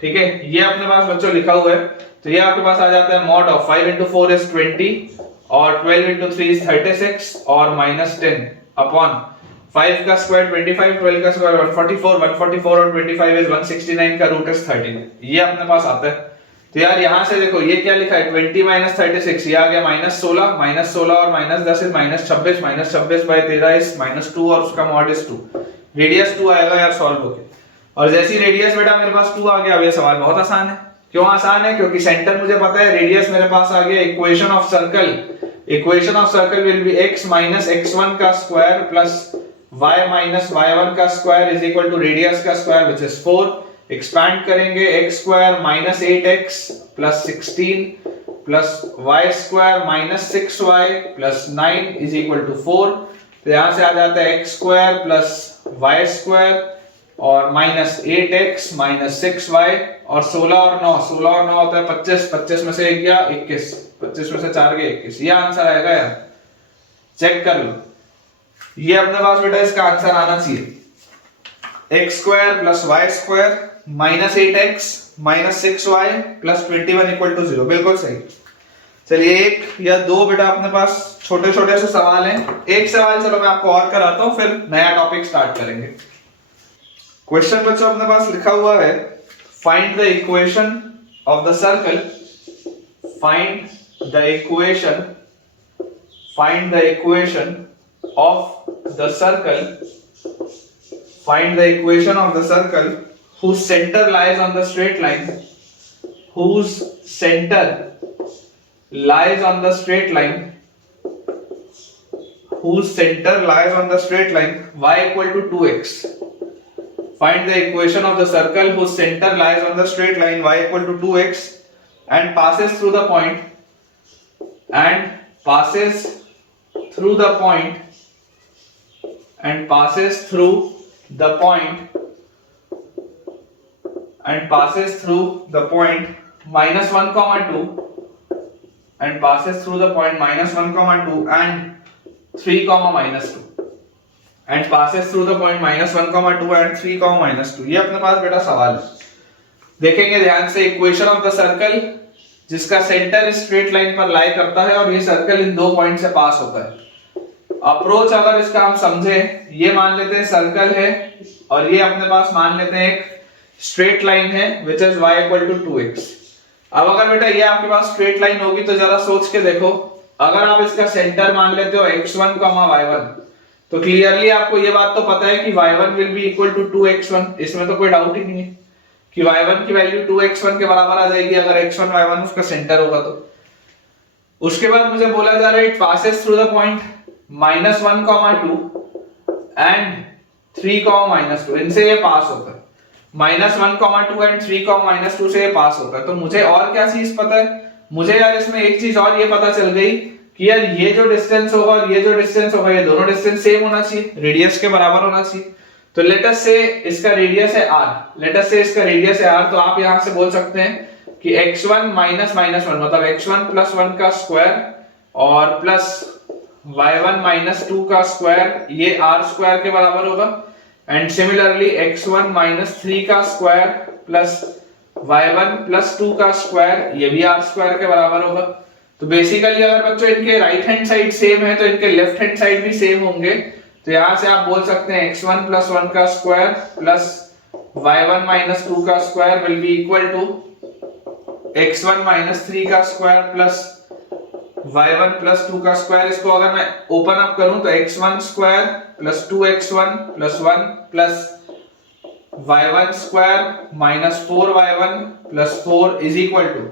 ठीक है। ये अपने पास बच्चों लिखा हुआ है। तो ये आपके पास आ जाता है मॉड ऑफ 5 into 4 is 20 और 12 into 3 is 36 और minus 10 अपॉन 5 का स्क्वायर 25, 12 का स्क्वायर 144 और 25 is 169 का रूट is 13। ये अपने पास आता है। तो यार यहां से देखो ये क्या लिखा है 20 minus 36, ये आ गया -16 और -10 is -26 by 13 is -2 और उसका मॉड is 2। रेडियस 2 आएगा यार सॉल्व होके। और जैसी रेडियस बेटा मेरे पास 2 आ गया, अब ये सवाल बहुत आसान है। क्यों आसान है? क्योंकि सेंटर मुझे पता है, रेडियस मेरे पास आ गया। Equation of circle will be x minus x1 का square plus y minus y1 का square is equal to radius का स्क्वायर विच इज 4। एक्सपैंड करेंगे x square minus 8x plus 16 plus y square minus 6y plus 9 is equal to 4। तो यहां से आ जाता है x square plus y square और माइनस 8x माइनस 6y और 16 और 9 होता है 25, 25 में से 1 गया 21, 25 में से 4 गए 21। ये आंसर आएगा यार, चेक कर लो। ये अपने पास बेटा इसका आंसर आना चाहिए। x square plus y square minus 8x minus 6y plus 21 equal to 0, बिल्कुल सही। चलिए एक या दो बेटा अपने पास छोटे छोटे से सवाल हैं। एक सवाल चलो मैं आपको और कराता हूं, फिर नया टॉपिक स्टार्ट करेंगे। क्वेश्चन बच्चों अपने पास लिखा हुआ है, find the equation of the circle, find the equation of the circle, find the equation of the circle whose center lies on the straight line, whose center lies on the straight line, whose center lies on the straight line y equal to 2x. Find the equation of the circle whose center lies on the straight line y equal to 2x and passes through the point, and passes through the point minus 1 comma 2 and passes through the point minus 1 comma 2 and 3 comma minus 2 and passes through the point minus 1 comma 2 and 3 comma minus 2। ये अपने पास बेटा सवाल है, देखेंगे ध्यान से। Equation of the circle जिसका centre straight line पर लाई करता है और ये सर्कल इन दो पॉइंट से पास होता है। अप्रोच अगर इसका हम समझे, ये मान लेते हैं सर्कल है और ये अपने पास मान लेते हैं एक स्ट्रेट लाइन है which is y equal to 2x। अब अगर बेटा ये आपके पास स्ट्रेट लाइन होगी तो जरा सोच के देखो, अगर आप इसका सेंटर मान लेते हो x1, y1 तो क्लियरली आपको ये बात तो पता है कि y1 will be equal to 2x1। इसमें तो कोई डाउट ही नहीं है कि y1 की वैल्यू 2x1 के बराबर आ जाएगी अगर x1 y1 उसका सेंटर होगा तो। उसके बाद मुझे बोला जा रहा है it passes through the point minus 1 comma 2 and 3 comma minus 2, इनसे ये पास होता है। Minus 1 comma 2 and 3 comma minus 2 से ये पास होता है। तो मुझे और क्या चीज पता है, मुझे यार इसमें एक चीज और ये पता चल गई कि यार ये जो डिस्टेंस होगा और ये जो डिस्टेंस होगा ये दोनों डिस्टेंस सेम होना चाहिए, रेडियस के बराबर होना चाहिए। तो लेट अस से इसका रेडियस है r, लेट अस से इसका रेडियस है r, तो आप यहां से बोल सकते हैं कि x1 माइनस 1 मतलब x1 प्लस 1 का स्क्वायर और प्लस y1 माइनस 2 का स्क्वायर ये r स्क्वायर के बराबर होगा। एंड सिमिलरली x1 माइनस 3 का स्क्वायर प्लस y1 प्लस 2 का स्क्वायर ये भी r स्क्वायर के बराबर होगा। तो बेसिकली अगर बच्चों इनके राइट हैंड साइड सेम है तो इनके लेफ्ट हैंड साइड भी सेम होंगे। तो यहां से आप बोल सकते हैं x1 प्लस 1 का स्क्वायर प्लस y1 माइनस 2 का square will be equal to x1 minus 3 का स्क्वायर प्लस y1 प्लस 2 का स्क्वायर। इसको अगर मैं ओपन अप करूं तो x1 square plus 2x1 plus 1 plus y1 square minus 4y1 plus 4 is equal to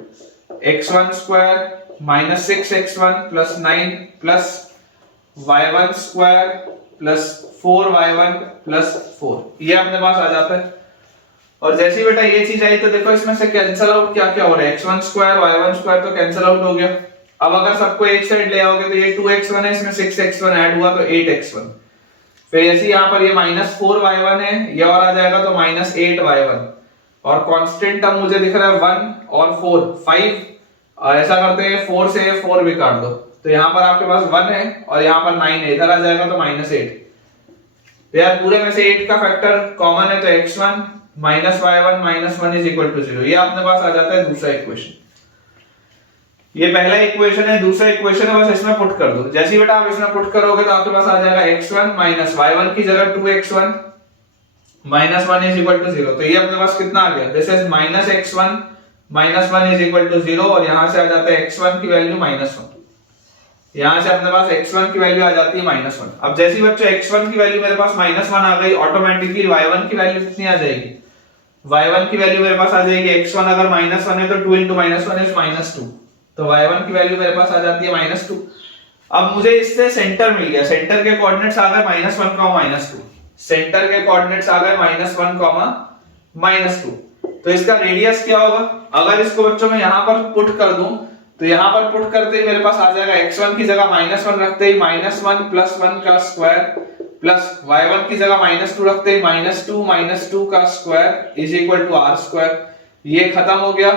x1 square minus 6x1 plus 9 plus y1 square plus 4y1 plus 4। ये अपने पास आ जाता है। और जैसे बेटा ये चीज आई तो देखो इसमें से कैंसिल आउट क्या क्या हो रहा है, x1 स्क्वायर y1 स्क्वायर तो कैंसिल आउट हो गया। अब अगर सबको एक साइड ले आओगे तो ये 2x1 है, इसमें 6x1 ऐड हुआ तो 8x1। फिर ऐसे यहाँ पर ये माइनस 4y1 है, ये और आ जाएगा तो माइनस 8y1। और कांस्टेंट टर्म मुझे दिख रहा है 1 और 4 5। ऐसा करते हैं 4 से 4 भी काट दो तो यहाँ पर आपके पास 1 है और यहाँ पर 9 है, इधर आ जाएगा तो माइनस 8। तो यार पूरे में से 8 का फैक्टर कॉमन है तो x1 minus y1 minus 1 is equal to 0। ये अपने पास आ जाता है दूसरा इक्वेशन। ये पहला इक्वेशन है, दूसरा इक्वेशन है बस इसमें पुट कर दो। जैसे ही बेटा आप इसमें पुट करोगे तो आपके पास आ जाएगा x1 माइनस y1 की जगह 2x1 minus 1 is equal to 0। तो ये अपने पास कितना आ गया, this is minus x1 minus 1 is equal to 0 और यहां से आ जाता है x1 की वैल्यू माइनस 1। यहां से अपने पास x1 की वैल्यू आ जाती है माइनस 1। अब जैसे ही बच्चों x1 की वैल्यू मेरे पास माइनस 1 आ गई, ऑटोमेटिकली y1 की वैल्यू कितनी आ जाएगी, y1 की वैल्यू मेरे पास आ जाएगी x1 अगर माइनस 1 है तो 2 into माइनस 1 इज माइनस 2, तो y1 की वैल्यू मेरे पास आ जाती है माइनस 2। अब मुझे इससे सेंटर मिल गया, सेंटर के कोऑर्डिनेट्स आ गए -1, -2, सेंटर के कोऑर्डिनेट्स आ गए -1, -2। तो इसका रेडियस क्या होगा? अगर इसको बच्चों मैं यहां पर पुट कर दूं तो यहां पर पुट करते ही मेरे पास आ जाएगा x1 की जगह -1 रखते ही -1 + 1 का स्क्वायर प्लस y1 की जगह -2 रखते ही -2 का square is equal to r square. ये खत्म हो गया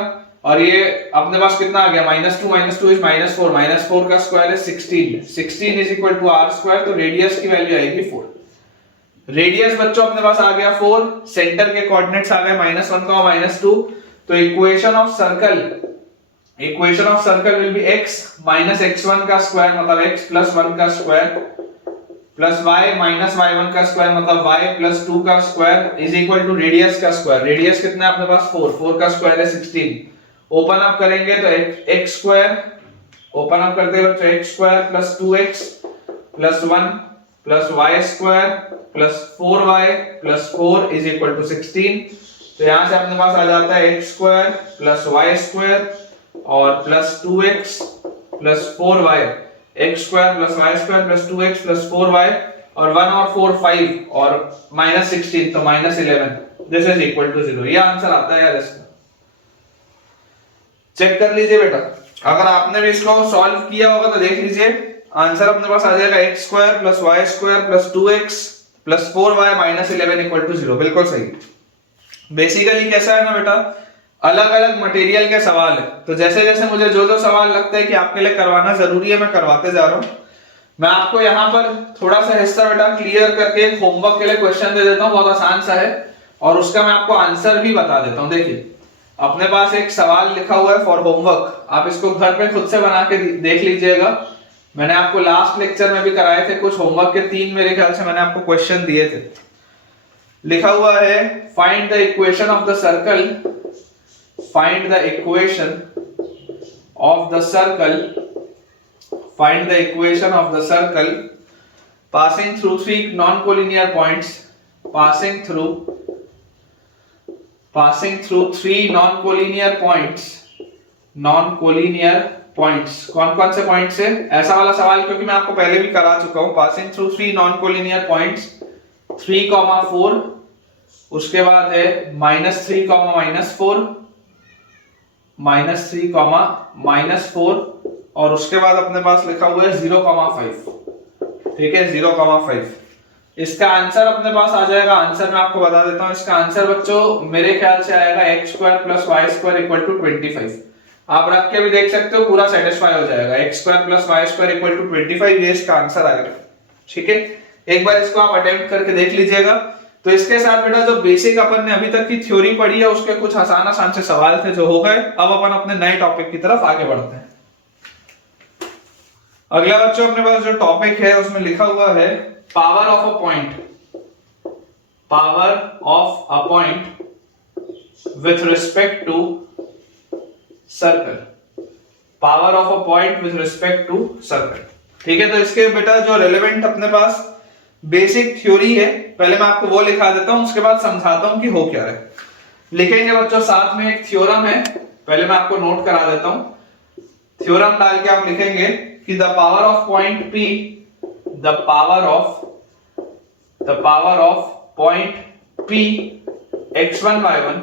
और ये अपने पास कितना आ गया? -2 इज -4, -4 का स्क्वायर है 16 is equal to r square. तो रेडियस की वैल्यू आएगी 4। रेडियस बच्चों अपने पास आ गया 4, सेंटर के कोऑर्डिनेट्स आ गए -1, -2। तो equation of circle will be x - x1 का स्क्वायर मतलब x + 1 का स्क्वायर प्लस y - y1 का स्क्वायर मतलब y + 2 का square is equal to radius का स्क्वायर। रेडियस कितना है अपने पास? 4 का स्क्वायर है 16। ओपन अप करेंगे तो x स्क्वायर, ओपन अप करते हैं बच्चों x square + 2x + 1 + y square + 4y + 4 is equal to 16। तो यहां से अपने पास आ जाता है x स्क्वायर + y स्क्वायर और +2x + 4y, x square + y square + 2x + 4y और 1 और 4 5 और -16 तो -11। This is equal to 0। ये आंसर आता है यार इसका। चेक कर लीजिए बेटा, अगर आपने भी इसको सॉल्व किया होगा तो देख लीजिए आंसर अपने पास आ जाएगा x square + y square + 2x + 4y -11 equal to 0। बिल्कुल सही। बेसिकली कैसा है ना बेटा, अलग अलग मटेरियल के सवाल है, तो जैसे जैसे मुझे जो जो सवाल लगता है कि आपके लिए करवाना जरूरी है मैं करवाते जा रहा हूं। मैं आपको यहाँ पर थोड़ा सा हिस्सा बेटा क्लियर करके होमवर्क के लिए क्वेश्चन दे देता हूँ, बहुत आसान सा है और उसका मैं आपको आंसर भी बता देता हूँ। देखिए अपने पास एक सवाल लिखा हुआ है फॉर होमवर्क, आप इसको घर पे खुद से बना के देख लीजिएगा। मैंने आपको लास्ट लेक्चर में भी कराए थे कुछ होमवर्क के 3 मेरे ख्याल से मैंने आपको क्वेश्चन दिए थे। लिखा हुआ है find the equation of the circle, find the equation of the circle, find the equation of the circle passing through 3 non-collinear points, passing through 3 non-collinear points। कौन कौन से पॉइंट्स है? ऐसा वाला सवाल क्योंकि मैं आपको पहले भी करा चुका हूं। passing through 3 non-collinear points 3, 4, उसके बाद है -3, -4, -3, -4 और उसके बाद अपने पास लिखा हुआ है 0,5। ठीक है 0,5। इसका आंसर अपने पास आ जाएगा, आंसर मैं आपको बता देता हूं। इसका आंसर बच्चों मेरे ख्याल से आएगा x square + y square equal to 25। आप रख के भी देख सकते हो, पूरा सेटिस्फाई हो जाएगा। x square + y square equal to 25 ये इसका आंसर आएगा। ठीक है, एक बार इसको आप अटेम्प्ट करके देख लीजिएगा। तो इसके साथ बेटा जो बेसिक अपन ने अभी तक की थ्योरी पढ़ी है उसके कुछ आसान से सवाल थे जो हो गए। अब अपन अपने नए टॉपिक की तरफ आगे बढ़ते हैं। अगला बच्चों अपने पास जो टॉपिक है उसमें लिखा हुआ है power of a point with respect to circle, power of a point with respect to circle. ठीक है, तो इसके बेटा जो रेलेवेंट अपने पास बेसिक थ्योरी है पहले मैं आपको वो लिखा देता हूं, उसके बाद समझाता हूं कि हो क्या है। लिखेंगे बच्चों साथ में एक थ्योरम है, पहले मैं आपको नोट करा देता हूं। थ्योरम डाल के आप लिखेंगे कि the power of point P, the power of point P x1 y1,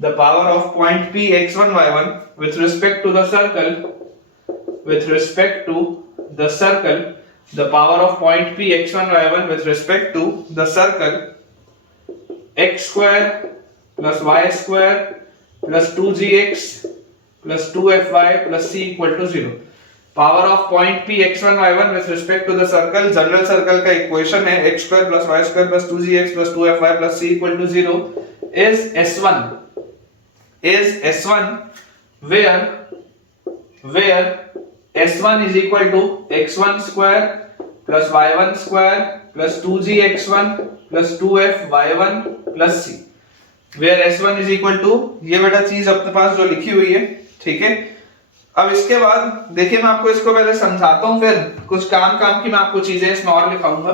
the power of point P x1 y1 with respect to the circle, the power of point P x1 y1 with respect to the circle x square plus y square plus 2gx plus 2fy plus c equal to 0। power of point P x1 y1 with respect to the circle, general circle का equation है x square plus y square plus 2gx plus 2fy plus c equal to 0 is S1 where S1 is equal to x1 square plus y1 square plus 2gx1 plus 2fy1 plus c, where S1 is equal to ये बेटा चीज अपने पास जो लिखी हुई है। ठीक है, अब इसके बाद देखिए मैं आपको इसको पहले समझाता हूं, फिर कुछ काम की मैं आपको चीजें इसमें और लिखाऊंगा।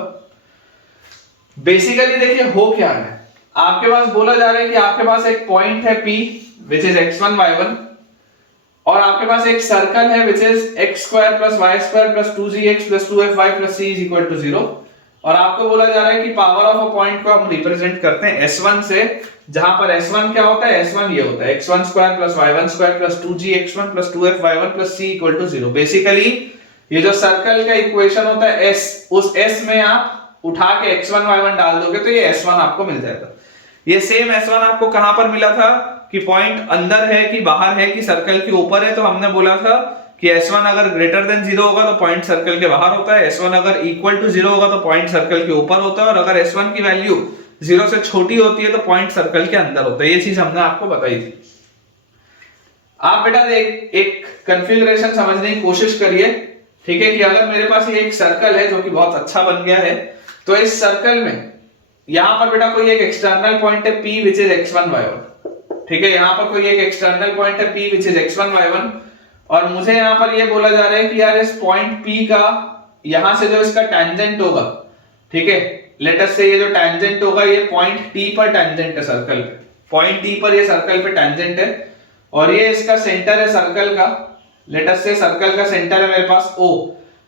बेसिकली देखिए हो क्या है, आपके पास बोला जा रहा है कि आपके पास एक पॉइंट है P which is x1 y1 और आपके पास एक सर्कल है which is x square plus y square plus 2gx plus 2fy plus c is equal to 0, और आपको बोला जा रहा है कि पावर ऑफ अ पॉइंट को हम रिप्रेजेंट करते हैं s1 से, जहां पर s1 क्या होता है, s1 ये होता है x1 square plus y1 square plus 2gx1 plus 2fy1 plus c equal to 0। Basically ये जो सर्कल का इक्वेशन होता है s, उस s में आप उठा के x1 y1 डाल दोगे तो ये s1 आपको मिल जाएगा। ये सेम s1 आपको कहां पर मिला था कि पॉइंट अंदर है कि बाहर है कि सर्कल के ऊपर है, तो हमने बोला था कि s1 अगर ग्रेटर देन 0 होगा तो पॉइंट सर्कल के बाहर होता है, s1 अगर इक्वल टू 0 होगा तो पॉइंट सर्कल के ऊपर होता है, और अगर s1 की वैल्यू 0 से छोटी होती है तो पॉइंट सर्कल के अंदर होता है। ये चीज हमने आपको बताई थी। आप बेटा एक कॉन्फ़िगरेशन समझने की कोशिश करिए, ठीक है, कि अगर मेरे पास ये एक सर्कल है जो कि बहुत अच्छा बन गया है, तो इस सर्कल में यहां पर बेटा कोई एक एक्सटर्नल पॉइंट है P which is x1 y1, ठीक है, यहां पर कोई एक एक्सटर्नल पॉइंट है P which is x1 y1, और मुझे यहां पर ये बोला जा रहा है कि यार इस पॉइंट P का यहां से जो इसका टेंजेंट होगा, ठीक है, लेट अस से ये जो टेंजेंट होगा ये पॉइंट T पर टेंजेंट है सर्कल पे, पॉइंट T पर ये सर्कल पे टेंजेंट है, और ये इसका सेंटर है सर्कल का, लेट अस से सर्कल का सेंटर है मेरे पास O।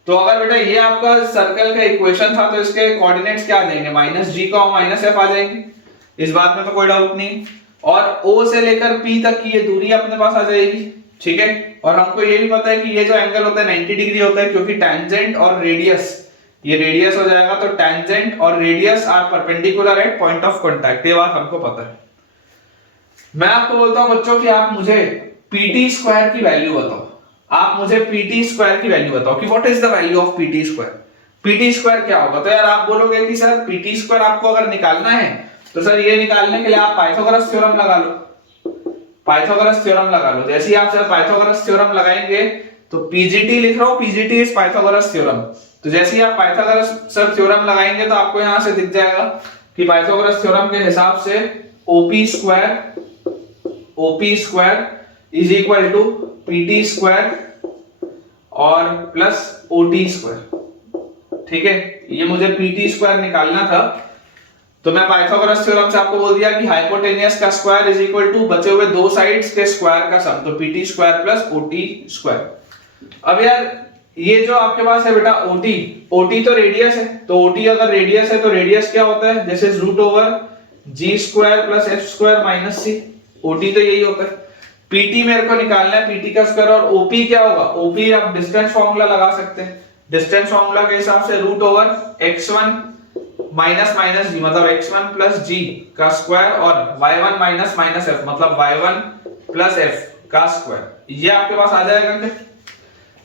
तो अगर बेटा ये आपका सर्कल का इक्वेशन था तो इसके कोऑर्डिनेट्स क्या आ जाएंगे, -g का -f आ जाएंगे, इस बात में तो कोई डाउट नहीं। और O से लेकर P तक की ये दूरी अपने पास आ जाएगी, ठीक है, और हमको ये भी पता है कि ये जो एंगल होता है 90 डिग्री होता है, क्योंकि टेंजेंट और रेडियस, ये रेडियस हो जाएगा, तो टेंजेंट और radius are perpendicular at point of contact, ये बात हमको पता है। मैं आपको बोलता हूं बच्चों कि आप मुझे pt स्क्वायर की वैल्यू बताओ, आप मुझे pt स्क्वायर की वैल्यू बताओ कि what is the value of pt square. pt square क्या होगा, तो यार आप बोलोगे कि सर pt स्क्वायर आपको अगर निकालना है तो सर ये निकालने के लिए आप पाइथागोरस थ्योरम लगा लो, पाइथागोरस थ्योरम लगा लो। जैसे ही आप सर पाइथागोरस थ्योरम लगाएंगे तो pgt लिख रहा हूं, pgt इज पाइथागोरस थ्योरम, तो जैसे ही आप पाइथागोरस सर थ्योरम लगाएंगे तो आपको यहां से दिख जाएगा कि पाइथागोरस थ्योरम के हिसाब से OP square is equal to PT square और प्लस OT स्क्वायर, ठीक है, ये मुझे PT स्क्वायर निकालना था, तो मैं पाइथागोरस थ्योरम से आपको बोल दिया कि हाइपोटेनियस का स्क्वायर इज इक्वल टू बचे हुए दो साइड्स के स्क्वायर का सम, तो PT square plus OT square. अब यार ये जो आपके पास है बेटा OT तो रेडियस है, तो OT अगर रेडियस है तो रेडियस क्या होता है, this is root over g square plus f square minus c, OT तो यही होता है। PT मेरे को निकालना है PT का स्क्वायर, और OP क्या होगा, OP आप डिस्टेंस फार्मूला लगा सकते हैं, डिस्टेंस फार्मूला के हिसाब से root over x1 minus minus g मतलब x1 प्लस g का स्क्वायर और y1 माइनस माइनस f मतलब y1 प्लस f का स्क्वायर, ये आपके पास आ जाएगा क्या।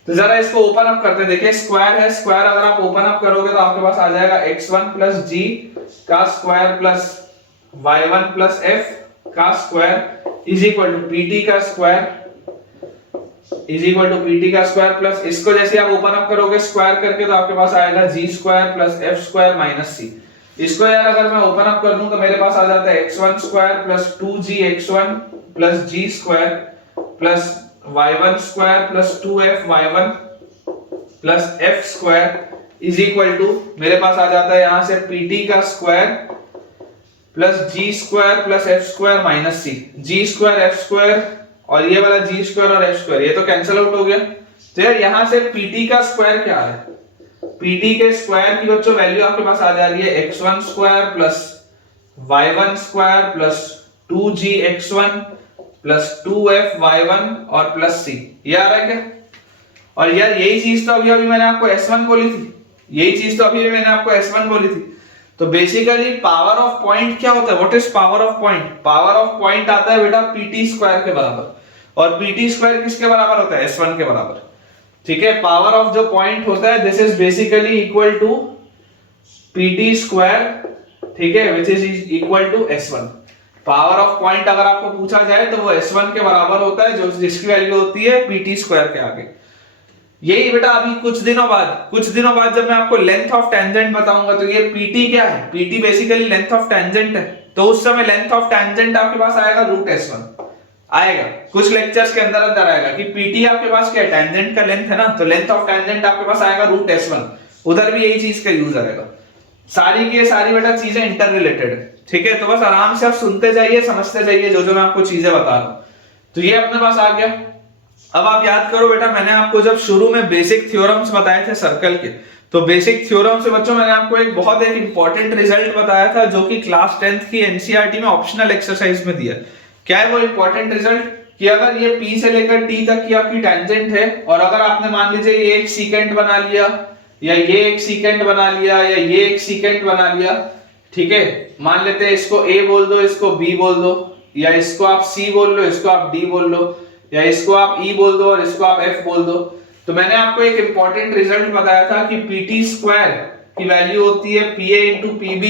तो जरा इसको ओपन अप करते हैं, देखिए स्क्वायर है, स्क्वायर अगर आप ओपन अप करोगे तो आपके पास आ जाएगा x1 प्लस g का square plus y1 plus f का square is equal to PT का स्क्वायर प्लस इसको जैसे आप ओपन अप करोगे स्क्वायर करके तो आपके पास आएगा g square plus f square minus c। इसको यार अगर मैं ओपन अप कर दूं तो मेरे पास आ जाता है x1 square plus 2gx1 plus g square plus y1 square plus 2fy1 plus f square is equal to मेरे पास आ जाता है यहां से PT का square plus g square plus f square minus c, g square f square और ये वाला g स्क्वायर और f स्क्वायर ये तो कैंसिल आउट हो गया। तो यार यहां से PT का स्क्वायर क्या है, PT के स्क्वायर की बच्चों वैल्यू आपके पास आ जा रही है x1 square plus y1 square plus 2gx1 plus 2fy1 और प्लस c, ये आ रहा है क्या। और यार यही चीज तो अभी मैंने आपको s1 बोली थी, यही चीज तो अभी मैंने आपको s1 बोली थी। तो बेसिकली पावर ऑफ पॉइंट क्या होता है, what is power of point, power of point आता है बेटा PT स्क्वायर के बराबर, और PT स्क्वायर किसके बराबर होता है, S1 के बराबर, ठीक है। पावर ऑफ जो पॉइंट होता है this is basically equal to PT square, ठीक है, which is equal to S1। Power of point अगर आपको पूछा जाए तो वो S1 के बराबर होता है, जो जिसकी वैल्यू होती है PT स्क्वायर के आगे। यही बेटा अभी कुछ दिनों बाद जब मैं आपको लेंथ ऑफ टेंजेंट बताऊंगा तो ये PT क्या है, PT basically length of tangent है, तो उस समय लेंथ ऑफ टेंजेंट आपके पास आएगा रूट S1 आएगा, कुछ लेक्चर्स के अंदर आएगा कि PT आपके पास क्या है, टेंजेंट का लेंथ है ना, तो लेंथ ऑफ टेंजेंट आपके पास आएगा रूट S1, उधर भी यही चीज का यूज आएगा। सारी की सारी बेटा चीजें इंटर रिलेटेड है, ठीक है, तो बस आराम से आप सुनते जाइए, समझते जाइए जो मैं आपको चीजें बता रहा हूं। तो ये अपने पास आ गया, अब आप याद करो बेटा, मैंने आपको जब शुरू में बेसिक थ्योरम्स बताए थे सर्कल के, तो बेसिक थ्योरम से बच्चों मैंने आपको एक इंपॉर्टेंट रिजल्ट बताया था जो कि क्लास 10th की एनसीईआरटी में ऑप्शनल एक्सरसाइज में दिया। क्या है वो इंपॉर्टेंट रिजल्ट? कि अगर ये P से लेकर T तक की आपकी टेंजेंट है, और अगर आपने मान लीजिए ये एक सीकेंट बना लिया, या ये एक सीकेंट बना लिया, या ये एक सीकेंट बना लिया, ठीक है, मान लेते हैं इसको A बोल दो, इसको B बोल दो, या इसको आप C बोल लो, इसको आप D बोल लो, या इसको आप E बोल दो और इसको आप F बोल दो। तो मैंने आपको एक इंपॉर्टेंट रिजल्ट बताया था कि PT स्क्वायर की वैल्यू होती है PA इंटू PB,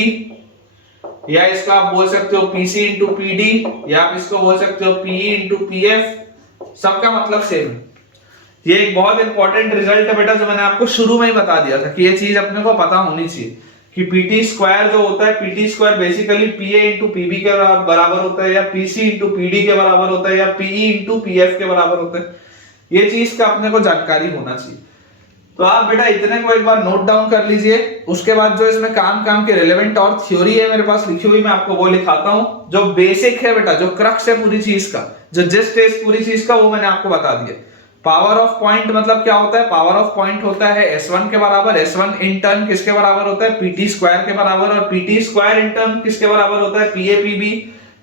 या इसको आप बोल सकते हो PC इंटू PD, या आप इसको बोल सकते हो PE इंटू PF, सबका मतलब सेम है। ये एक बहुत इंपॉर्टेंट रिजल्ट है बेटा, जो मैंने आपको शुरू में ही बता दिया था कि ये चीज अपने को पता होनी चाहिए कि PT स्क्वायर जो होता है, PT square basically PA into PB के बराबर होता है, या PC इंटू PD के बराबर होता है, या PE इंटू PF के बराबर होता है। ये चीज का अपने को जानकारी होना चाहिए। तो आप बेटा इतने को एक बार नोट डाउन कर लीजिए। उसके बाद जो इसमें काम के रिलेवेंट और थ्योरी है मेरे पास लिखी हुई, मैं आपको वो लिखाता हूं। जो बेसिक है बेटा, जो क्रक्स है पूरी चीज का, जो जिस्ट है पूरी चीज का, वो मैंने आपको बता दिया। पावर ऑफ पॉइंट मतलब क्या होता है? पावर ऑफ पॉइंट होता है S1 के बराबर। S1 इन टर्न किसके बराबर होता है? PT स्क्वायर के बराबर। और PT स्क्वायर इन टर्न किसके बराबर होता है? PA PB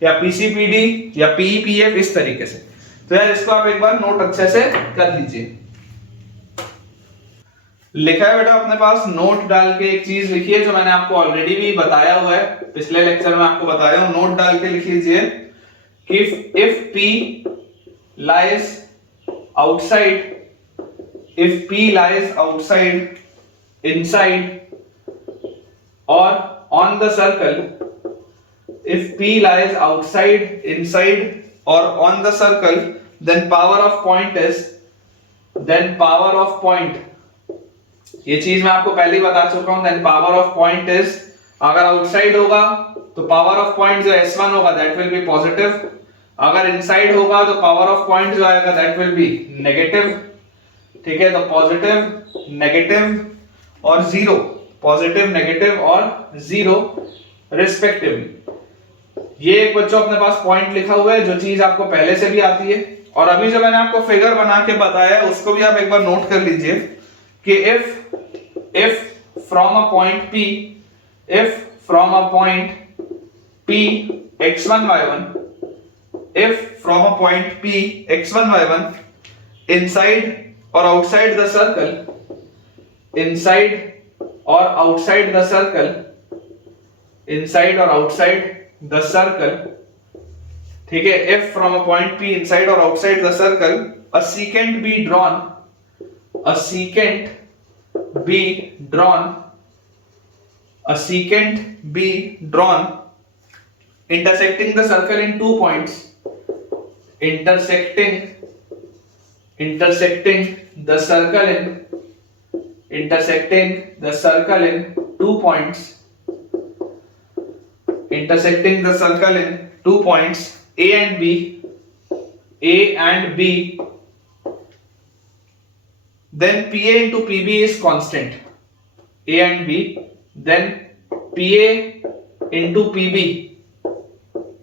या PC PD या PE PF, इस तरीके से। तो यार इसको आप एक बार नोट अच्छे से कर लीजिए। लिखा है बेटा अपने पास, नोट डाल के एक चीज लिखिए जो मैंने आपको ऑलरेडी भी बताया हुआ है, पिछले लेक्चर में आपको बताया हूं। नोट डाल के लिख लीजिए कि if P lies outside, if P lies outside, inside or on the circle, if P lies outside, inside or on the circle, then power of point is, ये चीज मैं आपको पहले ही बता चुका हूं। Then power of point is, अगर outside होगा तो पावर ऑफ पॉइंट जो S1 होगा दैट विल बी पॉजिटिव, अगर इनसाइड होगा तो पावर ऑफ पॉइंट जो आएगा दैट विल बी नेगेटिव। ठीक है, तो पॉजिटिव, नेगेटिव और जीरो, पॉजिटिव, नेगेटिव और जीरो रिस्पेक्टिवली। ये एक बच्चों अपने पास पॉइंट लिखा हुआ है, जो चीज आपको पहले से भी आती है। और अभी जो मैंने आपको फिगर बना के बताया उसको भी आप एक बार नोट कर लीजिए कि if from a point P, if from a point P x1 y1, if from a point P x1 y1 inside or outside the circle, inside or outside the circle, inside or outside the circle, ठीक है, if from a point P inside or outside the circle a secant be drawn, a secant be drawn, a secant be drawn intersecting the circle in 2 points, intersecting the circle in 2 points, intersecting the circle in 2 points A and B, then PA into PB is constant. A and B, then PA into PB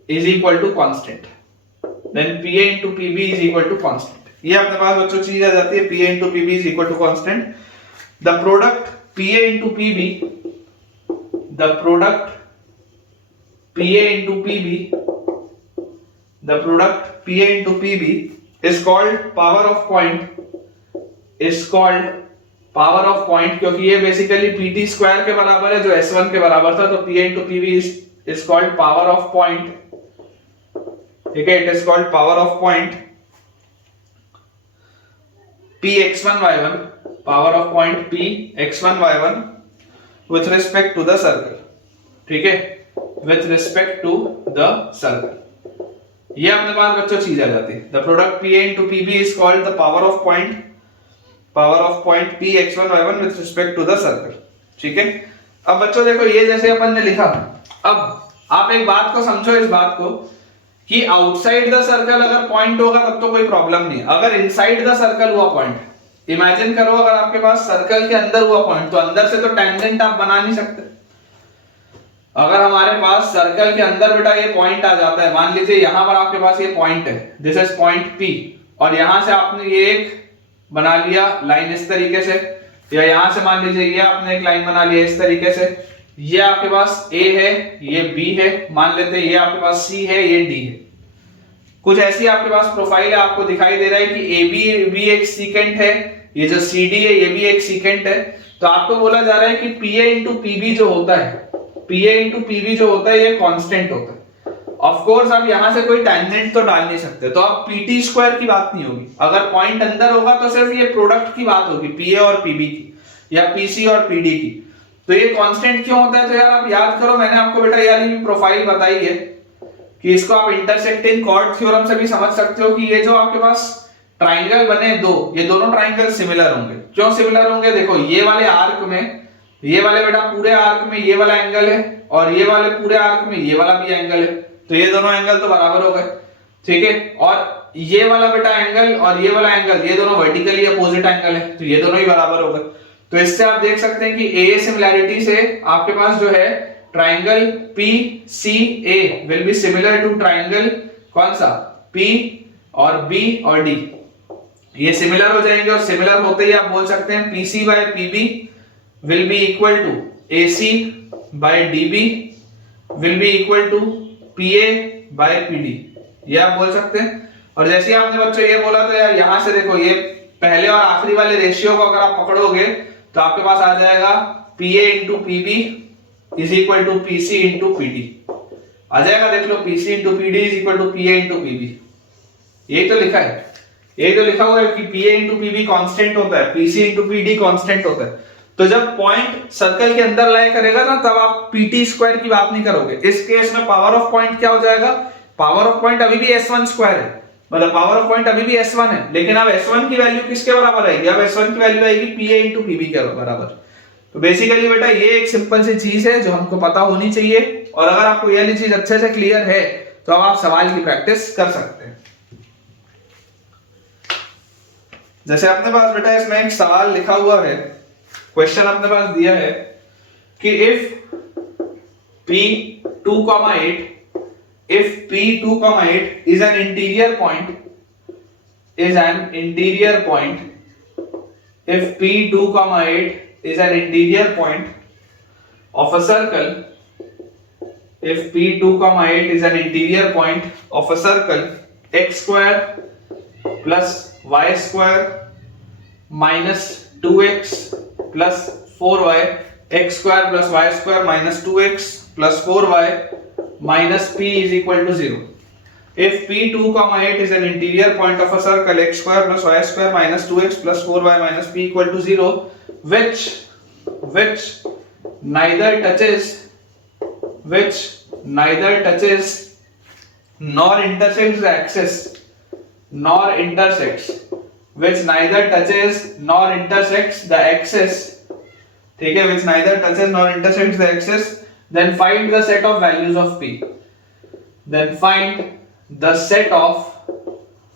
is equal to constant. Then PA into PB is equal to constant. ये अपने पास बच्चों चीज आ जाती है, PA into PB is equal to constant. The product PA into PB, the product PA into PB, the product PA into PB is called power of point, is called power of point, क्योंकि ये basically PT square के बराबर है जो S1 के बराबर था। तो PA into PB is called power of point, ठीक है, it is called power of point P x1 y1, power of point P x1 y1 with respect to the circle, ठीक है, with respect to the circle। ये अपने पास बच्चों चीज आ जाती है। The product PA into PB is called the power of point P x1 y1 with respect to the circle, ठीक है। अब बच्चों देखो, ये जैसे अपन ने लिखा, अब आप एक बात को समझो, इस बात को कि आउटसाइड द सर्कल अगर पॉइंट होगा तब तो कोई प्रॉब्लम नहीं, अगर इनसाइड द सर्कल हुआ पॉइंट, इमेजिन करो अगर आपके पास सर्कल के अंदर हुआ पॉइंट, तो अंदर से तो टेंजेंट आप बना नहीं सकते। अगर हमारे पास सर्कल के अंदर बेटा ये पॉइंट आ जाता है, मान लीजिए यहां पर आपके पास ये पॉइंट है, दिस इज पॉइंट P, और यहां से आपने ये एक बना लिया लाइन इस तरीके से, या यहां से मान लीजिए ये आपने एक लाइन बना लिया इस तरीके से, ये आपके पास A है, ये B है, मान लेते हैं ये आपके पास C है, ये D है। कुछ ऐसी आपके पास प्रोफाइल है, आपको दिखाई दे रहा है कि AB भी एक सीकेंट है, ये जो CD है ये भी एक सीकेंट है। तो आपको बोला जा रहा है कि PA इंटू PB जो होता है, PA इंटू PB जो होता है ये कांस्टेंट होता है। ऑफ कोर्स आप यहां से कोई टेंजेंट तो डाल नहीं सकते, तो आप PT स्क्वायर की बात नहीं होगी। अगर पॉइंट अंदर होगा तो सिर्फ ये प्रोडक्ट की बात होगी, PA और PB की, या PC और PD की। तो ये कांस्टेंट क्यों होता है? तो यार आप याद करो, मैंने आपको बेटा यार ये प्रोफाइल बताई है कि इसको आप इंटरसेक्टिंग कॉर्ड थ्योरम से भी समझ सकते हो कि ये जो आपके पास ट्राइंगल बने दो, ये दोनों ट्राइंगल सिमिलर होंगे। क्यों सिमिलर होंगे? देखो ये वाले आर्क में, ये वाले बेटा पूरे आर्क में ये वाला एंगल है, और ये वाले पूरे आर्क में ये वाला भी एंगल है, तो ये दोनों एंगल तो बराबर हो गए, ठीक है। और ये वाला बेटा एंगल और ये वाला एंगल, ये दोनों वर्टिकली अपोजिट एंगल है, तो ये दोनों ही बराबर हो गए। तो इससे आप देख सकते हैं कि ए सिमिलैरिटी से आपके पास जो है triangle PCA will be similar to triangle कौन सा, P और B और D, ये सिमिलर हो जाएंगे। और सिमिलर होते ही आप बोल सकते हैं PC by PB will be equal to AC by DB will be equal to PA by PD, ये आप बोल सकते हैं। और जैसे ही आपने बच्चों ये बोला तो यार यहां से देखो, ये पहले और आखिरी वाले रेशियो को अगर आप पकड़ोगे तो आपके पास आ जाएगा PA into PB is equal to PC into PD, आ जाएगा, देख लो PC into PD is equal to PA into PB, यही तो लिखा है, यही तो लिखा हुआ है कि PA इंटू PB कांस्टेंट होता है, PC इंटू PD कांस्टेंट होता है। तो जब पॉइंट सर्कल के अंदर लाई करेगा ना, तब आप PT स्क्वायर की बात नहीं करोगे। इस केस में पावर ऑफ पॉइंट क्या हो जाएगा? पावर ऑफ पॉइंट अभी भी S1 स्क्वायर है, मतलब पावर ऑफ पॉइंट अभी भी S1 है, लेकिन अब S1 की वैल्यू किसके बराबर आएगी? अब S1 की वैल्यू आएगी PA इंटू PB के बराबर। तो बेसिकली बेटा ये एक सिंपल सी चीज है जो हमको पता होनी चाहिए, और अगर आपको ये वाली चीज अच्छे से क्लियर है तो अब आप सवाल की प्रैक्टिस कर सकते हैं। जैसे अपने पास बेटा इसमें एक सवाल लिखा हुआ है, क्वेश्चन अपने पास दिया है कि if P2,8 if P2,8 is an interior point, if P2,8 is an interior point of a circle, if P2,8 is an interior point of a circle, x square plus y square minus 2x plus 4y, x square plus y square minus 2x plus 4y minus P is equal to 0. If P2,8 is an interior point of a circle, x square plus y square minus 2x plus 4y minus P equal to 0, which neither touches nor intersects the axis, which neither touches nor intersects the axis, ठीक है, which neither touches nor intersects the axis, then find the set of values of P. Then find the set of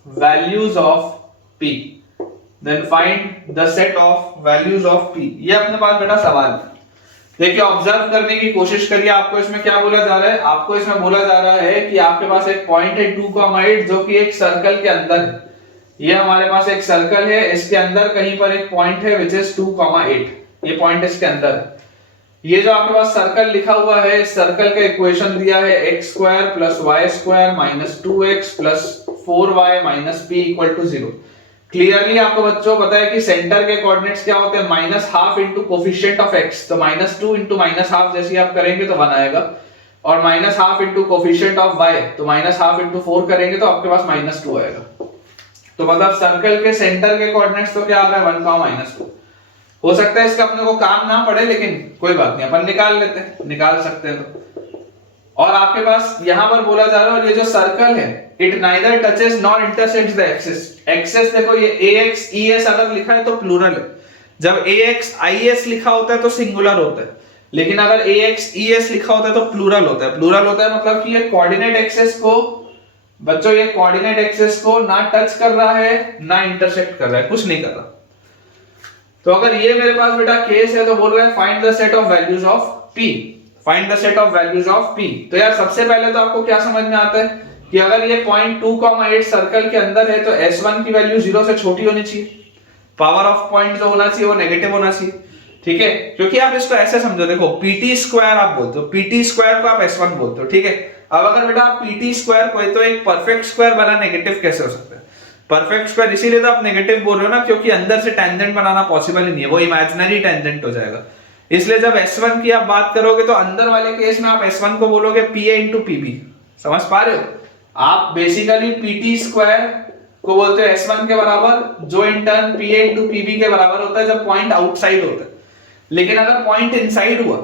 values of P. Then find the set of values of P. ये अपने पास बेटा सवाल है। देखिए observe करने की कोशिश करिए, आपको इसमें क्या बोला जा रहा है? आपको इसमें बोला जा रहा है कि आपके पास एक पॉइंट है 2,8 जो कि एक सर्कल के अंदर है। ये हमारे पास एक सर्कल है, इसके अंदर कहीं पर एक पॉइंट है विच इज 2,8, ये पॉइंट इसके अंदर है। ये जो आपके पास सर्कल लिखा हुआ है, इस सर्कल का इक्वेशन दिया है x square plus y square minus 2x plus 4y minus p equal to 0। Clearly आपको बच्चों पता है कि सेंटर के कोऑर्डिनेट्स क्या होते हैं? Minus half into coefficient of x, तो माइनस 2 इंटू माइनस हाफ जैसे आप करेंगे तो 1 आएगा, और minus half into coefficient of y, तो माइनस हाफ इंटू 4 करेंगे तो आपके पास माइनस 2 आएगा। तो मतलब सर्कल के सेंटर के कोऑर्डिनेट्स तो क्या आ रहा है? 1, माइनस 2। हो सकता है इसका अपने को काम ना पड़े, लेकिन कोई बात नहीं, अपन निकाल लेते हैं, निकाल सकते हैं तो। और आपके पास यहां पर बोला जा रहा है, और ये जो सर्कल है, it neither touches nor intersects the axis. Axis देखो ये ax es अगर लिखा है तो प्लूरल है, जब ax is लिखा होता है तो सिंगुलर होता है, लेकिन अगर ax es लिखा होता है तो प्लूरल होता है। प्लूरल होता है मतलब कि ये कोऑर्डिनेट एक्सिस को बच्चों, ये कोऑर्डिनेट एक्सिस को ना टच कर रहा है ना इंटरसेक्ट कर रहा है, कुछ नहीं कर रहा। तो अगर ये मेरे पास बेटा केस है तो बोल रहा है find the set of values of P, find the set of values of P। तो यार सबसे पहले तो आपको क्या समझ में आता है कि अगर ये पॉइंट 2,8 सर्कल के अंदर है तो S1 की वैल्यू 0 से छोटी होनी चाहिए, पावर ऑफ पॉइंट जो होना चाहिए वो नेगेटिव होना चाहिए, ठीक है। क्योंकि आप इसको ऐसे समझो, देखो पीटी स्क्वायर आप बोलते हो, पीटी स्क्वायर को आप S1 बोलते हो, ठीक है। अब अगर बेटा आप पीटी स्क्वायर को, तो एक परफेक्ट स्क्वायर बना नेगेटिव कैसे हो सकता है? परफेक्ट स्क्वायर इसीलिए तो आप नेगेटिव बोल रहे हो ना, क्योंकि अंदर से टेंजेंट बनाना पॉसिबल ही नहीं है, वो इमेजिनरी टेंजेंट हो जाएगा। इसलिए जब S1 की आप बात करोगे तो अंदर वाले केस में आप S1 को बोलोगे PA इंटू PB, समझ पा रहे हो? आप बेसिकली पीटी स्क्वायर को बोलते हो S1 के बराबर, जो in turn PA into PB के बराबर होता है जब पॉइंट आउटसाइड होता है। लेकिन अगर पॉइंट इनसाइड हुआ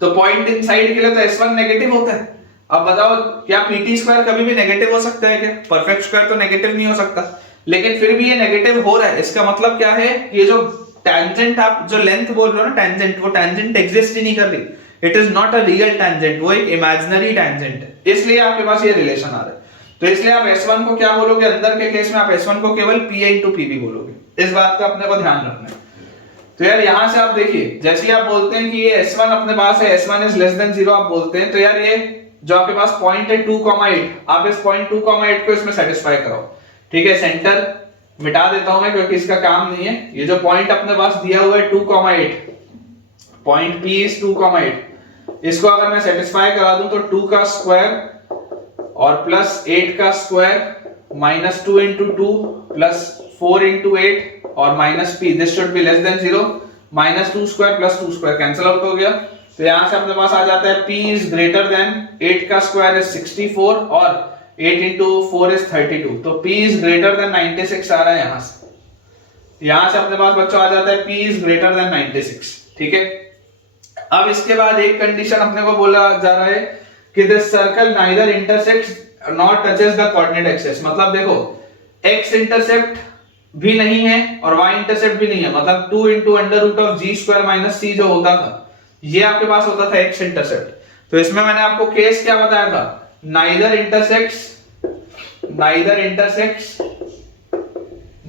तो पॉइंट इनसाइड के लिए तो S1 नेगेटिव होता है। अब बताओ क्या पीटी स्क्वायर कभी भी नेगेटिव हो सकता है क्या? परफेक्ट स्क्वायर तो नेगेटिव नहीं हो सकता, लेकिन फिर भी ये नेगेटिव हो रहा है। इसका मतलब क्या है? ये जो टेंजेंट आप जो लेंथ बोल रहे हो ना टेंजेंट, वो टेंजेंट एग्जिस्ट ही नहीं कर रही, it is not a real tangent, वो एक इमेजिनरी टेंजेंट है, इसलिए आपके पास ये रिलेशन आ रहा है। तो इसलिए आप S1 को क्या बोलोगे? अंदर के केस में आप S1 को केवल PA इंटू PB बोलोगे। इस बात का अपने को ध्यान रखना है। तो यार यहां से आप देखिए, जैसे आप बोलते हैं कि ये S1 अपने पास है, S1 इज लेस देन 0 आप बोलते हैं, तो यार ये जो आपके पास पॉइंट है 2,8, आप इस पॉइंट 2,8 को इसमें सेटिस्फाई कराओ, ठीक है। सेंटर मिटा देता हूं मैं क्योंकि इसका काम नहीं है। ये जो पॉइंट अपने पास दिया हुआ है 2,8, पॉइंट P इज 2,8, इसको अगर मैं सेटिस्फाई करा दूं तो 2 का स्क्वायर और प्लस 8 का square minus 2 into 2 plus 4 into 8 और minus P, this should be less than 0, minus 2 square plus 2 square cancel out हो गया। तो यहां से अपने पास आ जाता है P इज ग्रेटर देन 8 का स्क्वायर इज 64 और 8 इंटू 4 इज 32, तो P इज ग्रेटर देन 96 आ रहा है यहां से। यहां से अपने पास बच्चों आ जाता है P इज ग्रेटर देन 96, ठीक है। अब इसके बाद एक कंडीशन अपने को बोला जा रहा है कि this circle neither intersects not touches the coordinate axis. मतलब देखो x इंटरसेप्ट भी नहीं है और y इंटरसेप्ट भी नहीं है, मतलब 2 into under root of g square minus c जो होता था, ये आपके पास होता था x इंटरसेप्ट। तो इसमें मैंने आपको केस क्या बताया था? Neither intersects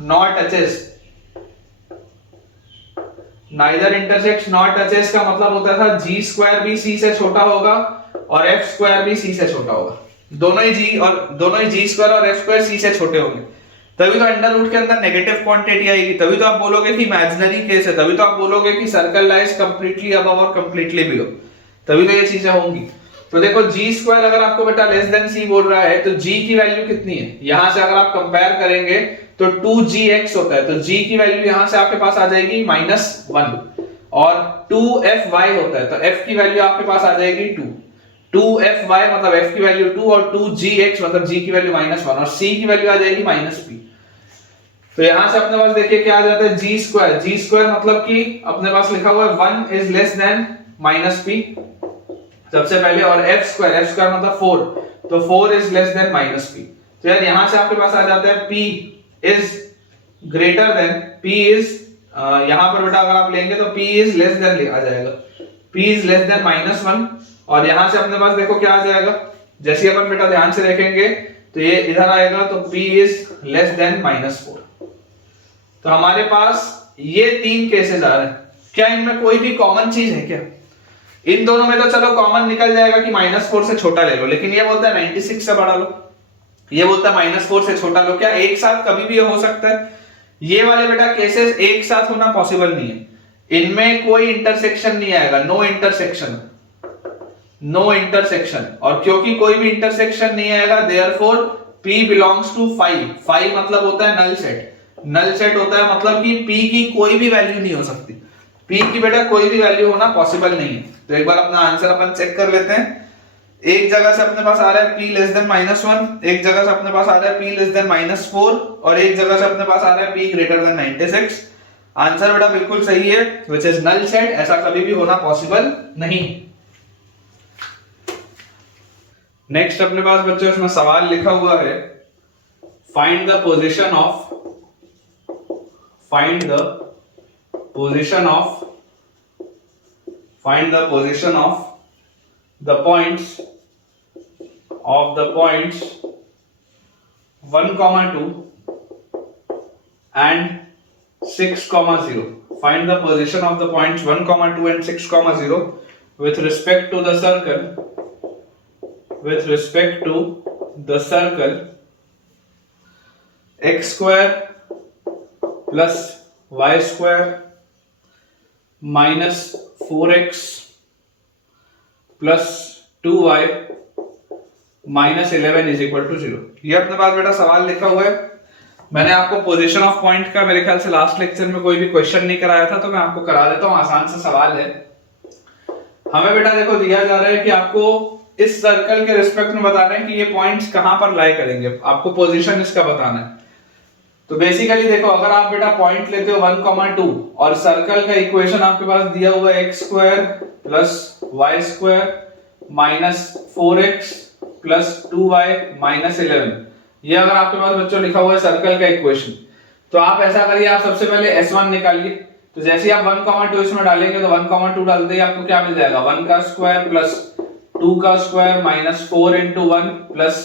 not touches. Neither intersects not touches का मतलब होता था जी स्क्वायर भी सी से छोटा होगा और एफ स्क्वायर भी सी से छोटा होगा, दोनों ही जी स्क्वायर और एफ स्क्वायर सी से छोटे होंगे, तभी तो अंडर रूट के अंदर नेगेटिव क्वांटिटी आएगी, तभी तो आप बोलोगे कि इमेजिनरी केस है, तभी तो आप बोलोगे कि सर्कल लाइज कंप्लीटली अबव और कंप्लीटली बिलो, तभी तो ये चीजें होंगी। तो देखो जी स्क्वायर अगर आपको बेटा लेस देन सी बोल रहा है तो जी की वैल्यू कितनी है? यहां से अगर आप कंपेयर करेंगे तो 2gx होता है, तो g की वैल्यू यहां से आपके पास आ जाएगी -1 और 2fy होता है, तो f की वैल्यू आपके पास आ जाएगी 2, 2fy मतलब f की वैल्यू 2 और 2gx मतलब g की वैल्यू -1 और c की वैल्यू आ जाएगी -p। तो यहां से अपने पास देखिए क्या आ जाता है? g स्क्वायर मतलब कि अपने पास लिखा हुआ है 1 इज लेस देन -p सबसे पहले, और f स्क्वायर मतलब 4, तो 4 इज लेस देन -p। तो यार यहां से आपके पास आ जाता है p is greater than, p is यहां पर बेटा अगर आप लेंगे तो p इज लेस देन आ जाएगा, p इज लेस देन -1 और यहां से अपने पास देखो क्या आ जाएगा? जैसे अपन बेटा ध्यान से देखेंगे तो ये इधर आएगा तो p इज लेस देन -4। तो हमारे पास ये 3 केसेस आ रहे हैं। क्या इनमें कोई भी कॉमन चीज है क्या? इन दोनों में तो चलो कॉमन निकल जाएगा कि -4 से छोटा ले लो, लेकिन ये बोलता है 96 से बड़ा लो, ये बोलता है -4 से छोटा लो। क्या एक साथ कभी भी हो सकता है? ये वाले बेटा केसेस एक साथ होना पॉसिबल नहीं है, इनमें कोई इंटरसेक्शन नहीं आएगा, नो इंटरसेक्शन, और क्योंकि कोई भी इंटरसेक्शन नहीं आएगा देयरफॉर P बिलोंग्स टू 5 मतलब होता है नल सेट होता है, मतलब कि P की कोई भी वैल्यू नहीं हो सकती, P की बेटा कोई भी वैल्यू होना पॉसिबल नहीं है। तो एक बार अपना आंसर अपन चेक कर लेते हैं। एक जगह से अपने पास आ रहा है P लेस देन -1, एक जगह से अपने पास आ रहा है P लेस देन -4 और एक जगह से अपने पास आ रहा है P ग्रेटर देन 96। आंसर बेटा बिल्कुल सही है, व्हिच इज नल सेट, ऐसा कभी भी होना पॉसिबल नहीं। नेक्स्ट अपने पास बच्चों इसमें सवाल लिखा हुआ है, find the position of the points 1, 2 and 6, 0. Find the position of the points 1, 2 and 6, 0 with respect to the the circle x square plus y square minus 4x plus 2y minus 11 is equal to 0। ये अपने पास बेटा सवाल लिखा हुआ है। मैंने आपको position of point का मेरे ख्याल से लास्ट लेक्चर में कोई भी क्वेश्चन नहीं कराया था, तो मैं आपको करा देता हूं। आसान सा सवाल है। हमें बेटा देखो दिया जा रहा है कि आपको इस सर्कल के रिस्पेक्ट में बताना है कि ये पॉइंट्स कहां पर लाई करेंगे, आपको पोजीशन इसका बताना है। तो बेसिकली देखो, अगर आप बेटा पॉइंट लेते हो 1,2 और सर्कल का इक्वेशन आपके पास दिया हुआ है x square plus y square minus 4x plus 2y minus 11, ये अगर आपके पास बच्चों लिखा हुआ है सर्कल का इक्वेशन, तो आप ऐसा करिए, आप सबसे पहले S1 निकालिए। तो जैसे ही आप 1,2 इसमें डालेंगे तो 1,2 डालते ही आपको क्या मिल जाएगा, 1 का स्क्वायर प्लस 2 का square minus 4 into 1 plus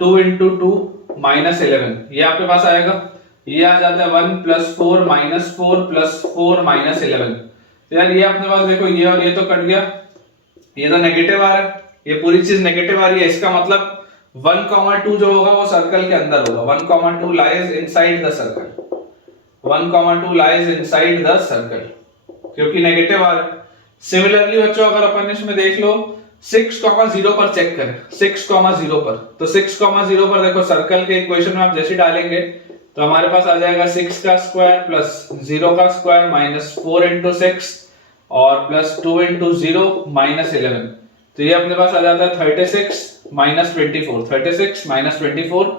2 into 2 minus 11, ये आपके पास आएगा। ये आ जाता है 1 प्लस 4 माइनस 4 प्लस 4 माइनस 11। तो यार ये अपने पास देखो, ये और ये तो कट गया, ये तो नेगेटिव आ रहा है, ये पूरी चीज नेगेटिव आ रही है। इसका मतलब 1,2 जो होगा वो सर्कल के अंदर होगा। 1,2 lies inside the circle, 1,2 lies inside the circle, क्योंकि नेगेटिव आ रहा है। सिमिलरली बच्चों अगर अपन इसमें देख लो 6,0 पर चेक करें, 6,0 पर, तो 6,0 पर देखो सर्कल के इक्वेशन में आप जैसे डालेंगे तो हमारे पास आ जाएगा 6 का स्क्वायर प्लस 0 का स्क्वायर माइनस 4 into 6 और प्लस 2 into 0 माइनस 11। तो ये अपने पास आ जाता है 36 माइनस 24, 36 माइनस 24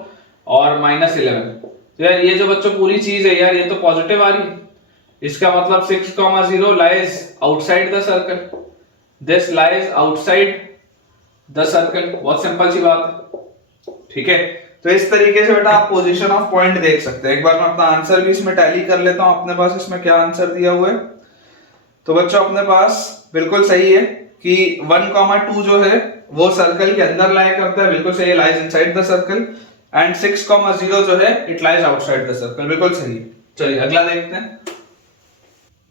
और माइनस 11। तो यार ये जो बच्चों पूरी चीज है यार, ये तो पॉजिटिव आ रही है। इसका मतलब 6,0 lies outside the circle, this lies outside the circle. बहुत सिंपल सी बात है, ठीक है। तो इस तरीके से बेटा आप पोजीशन ऑफ पॉइंट देख सकते हैं। एक बार मैं अपना आंसर भी इसमें टैली कर लेता हूं, अपने पास इसमें क्या आंसर दिया हुआ है। तो बच्चों अपने पास बिल्कुल सही है कि 1,2 जो है वो सर्कल के अंदर लाई करता है, बिल्कुल सही है, lies inside the circle. And 6,0 जो है it lies outside the circle, बिल्कुल सही है। चलिए अगला देखते हैं।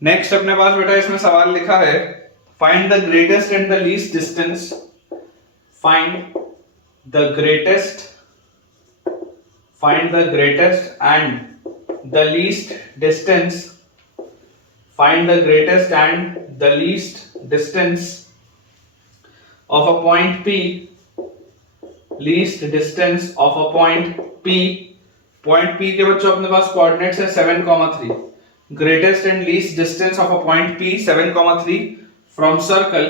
नेक्स्ट अपने पास बेटा इसमें सवाल लिखा है, find the greatest and the least distance, find the greatest and the least distance, find the greatest and the least distance of a point P, least distance of a point P, point P के बच्चों अपने पास coordinates है 7,3, greatest and least distance of a point P 7,3 from circle,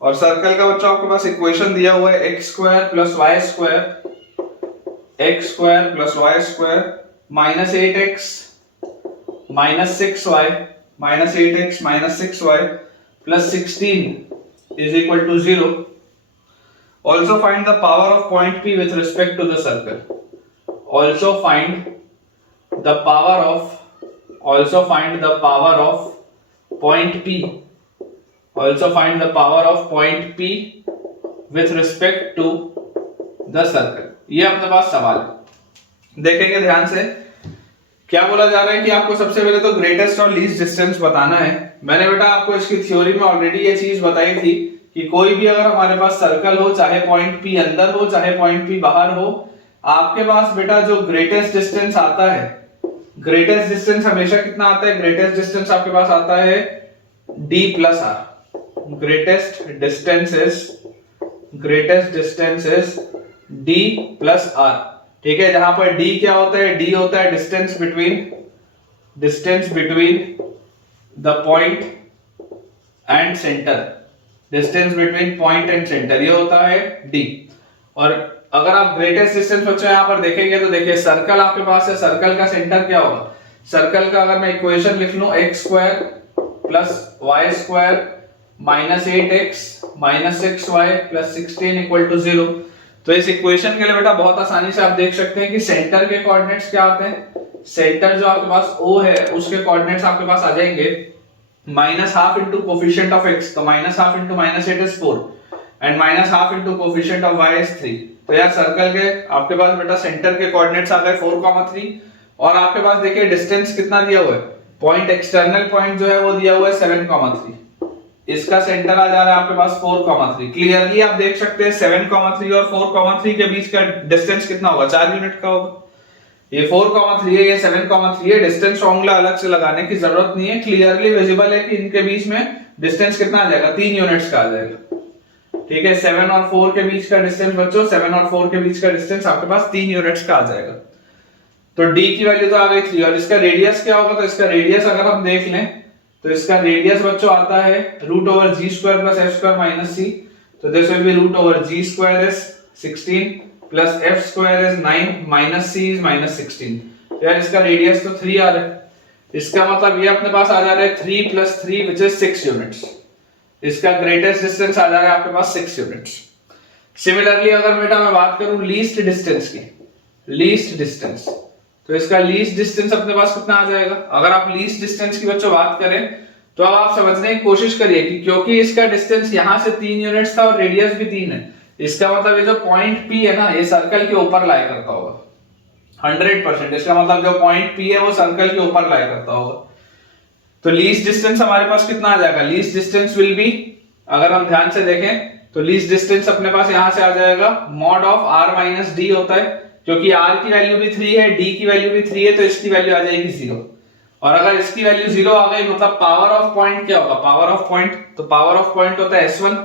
और circle का बच्चों आपके पास equation दिया हुआ है x square plus y square minus 8x minus 6y minus 8x minus 6y plus 16 is equal to 0। Also find the power of point P with respect to the circle, also find the power of point P, also find the power of point P with respect to the circle। ये अपने पास सवाल है, देखेंगे ध्यान से। क्या बोला जा रहा है कि आपको सबसे पहले तो ग्रेटेस्ट और लीस्ट डिस्टेंस बताना है। मैंने बेटा आपको इसकी थ्योरी में ऑलरेडी ये चीज बताई थी कि कोई भी अगर हमारे पास सर्कल हो, चाहे पॉइंट P अंदर हो चाहे पॉइंट P बाहर हो, आपके पास बेटा जो ग्रेटेस्ट डिस्टेंस आता है, ग्रेटेस्ट डिस्टेंस हमेशा कितना आता है, ग्रेटेस्ट डिस्टेंस आपके पास आता है D plus R। greatest distance is D plus R, ठीक है। जहां पर D क्या होता है, D होता है distance between the point and center, distance between point and center, ये होता है D। और अगर आप greatest distance बच्चों यहां पर देखेंगे तो देखिए सर्कल आपके पास है, सर्कल का सेंटर क्या होगा, सर्कल का अगर मैं इक्वेशन लिख लूं x square plus y square minus 8x minus 6y plus 16 equal to 0। तो इस इक्वेशन के लिए बेटा बहुत आसानी से आप देख सकते हैं कि सेंटर के कोऑर्डिनेट्स क्या आते हैं, सेंटर जो आपके पास O है उसके कोऑर्डिनेट्स आपके पास आ जाएंगे minus half into coefficient of x, तो minus half into minus 8 is 4 and minus half into coefficient of y is 3। तो यार सर्कल के आपके पास बेटा सेंटर के कोऑर्डिनेट्स आ गए 4,3 और आपके पास देखिए डिस्टेंस कितना दिया हुआ है, पॉइंट एक्सटर्नल पॉइंट जो है वो दिया हुआ है 7,3। इसका सेंटर आ जा रहा है आपके पास 4,3। क्लियरली आप देख सकते हैं 7,3 और 4,3 के बीच का डिस्टेंस कितना होगा, 4 यूनिट का होगा। ये 4,3 है, ये 7,3 है। डिस्टेंस फॉर्मूला अलग से लगाने की जरूरत नहीं है, क्लियरली विजिबल है कि इनके बीच में डिस्टेंस कितना आ जाएगा, 3 यूनिट्स का आ जाएगा। ठीक है, 7 और 4 के बीच का डिस्टेंस बच्चों, 7 और 4 के बीच का डिस्टेंस आपके पास 3 यूनिट्स का आ जाएगा। तो d की वैल्यू तो आ गई 3, और इसका रेडियस क्या होगा, तो इसका रेडियस अगर हम देख लें तो इसका रेडियस बच्चों आता है √g² + f² - c। तो this will B √g² is 16 plus f² is 9 minus c is -16। तो यार इसका रेडियस तो 3 आ रहा है। इसका मतलब ये अपने पास आ जा रहा है 3 + 3 which is 6 यूनिट्स। इसका ग्रेटेस्ट डिस्टेंस आ जा रहा है आपके पास 6 यूनिट्स। सिमिलरली अगर बेटा मैं बात करूं लीस्ट डिस्टेंस की, लीस्ट डिस्टेंस, तो इसका लीस्ट डिस्टेंस अपने पास कितना आ जाएगा। अगर आप लीस्ट डिस्टेंस की बच्चों बात करें तो अब आप समझने की कोशिश करिए कि क्योंकि इसका डिस्टेंस यहां से 3 यूनिट्स था और रेडियस भी 3 है, इसका मतलब ये जो पॉइंट P है ना, ये सर्कल के ऊपर लाई करता होगा 100%। इसका मतलब जो पॉइंट P है वो सर्कल के ऊपर लाई करता होगा। तो लीस्ट डिस्टेंस हमारे पास कितना आ जाएगा, लीस्ट डिस्टेंस विल बी, अगर हम ध्यान से देखें तो लीस्ट डिस्टेंस अपने पास यहां से आ जाएगा mod of r - d होता है, क्योंकि r की वैल्यू भी 3 है, d की वैल्यू भी 3 है, तो इसकी वैल्यू आ जाएगी 0। और अगर इसकी वैल्यू 0 आ गई मतलब पावर ऑफ पॉइंट क्या होगा, पावर ऑफ पॉइंट, तो पावर ऑफ पॉइंट होता है s1,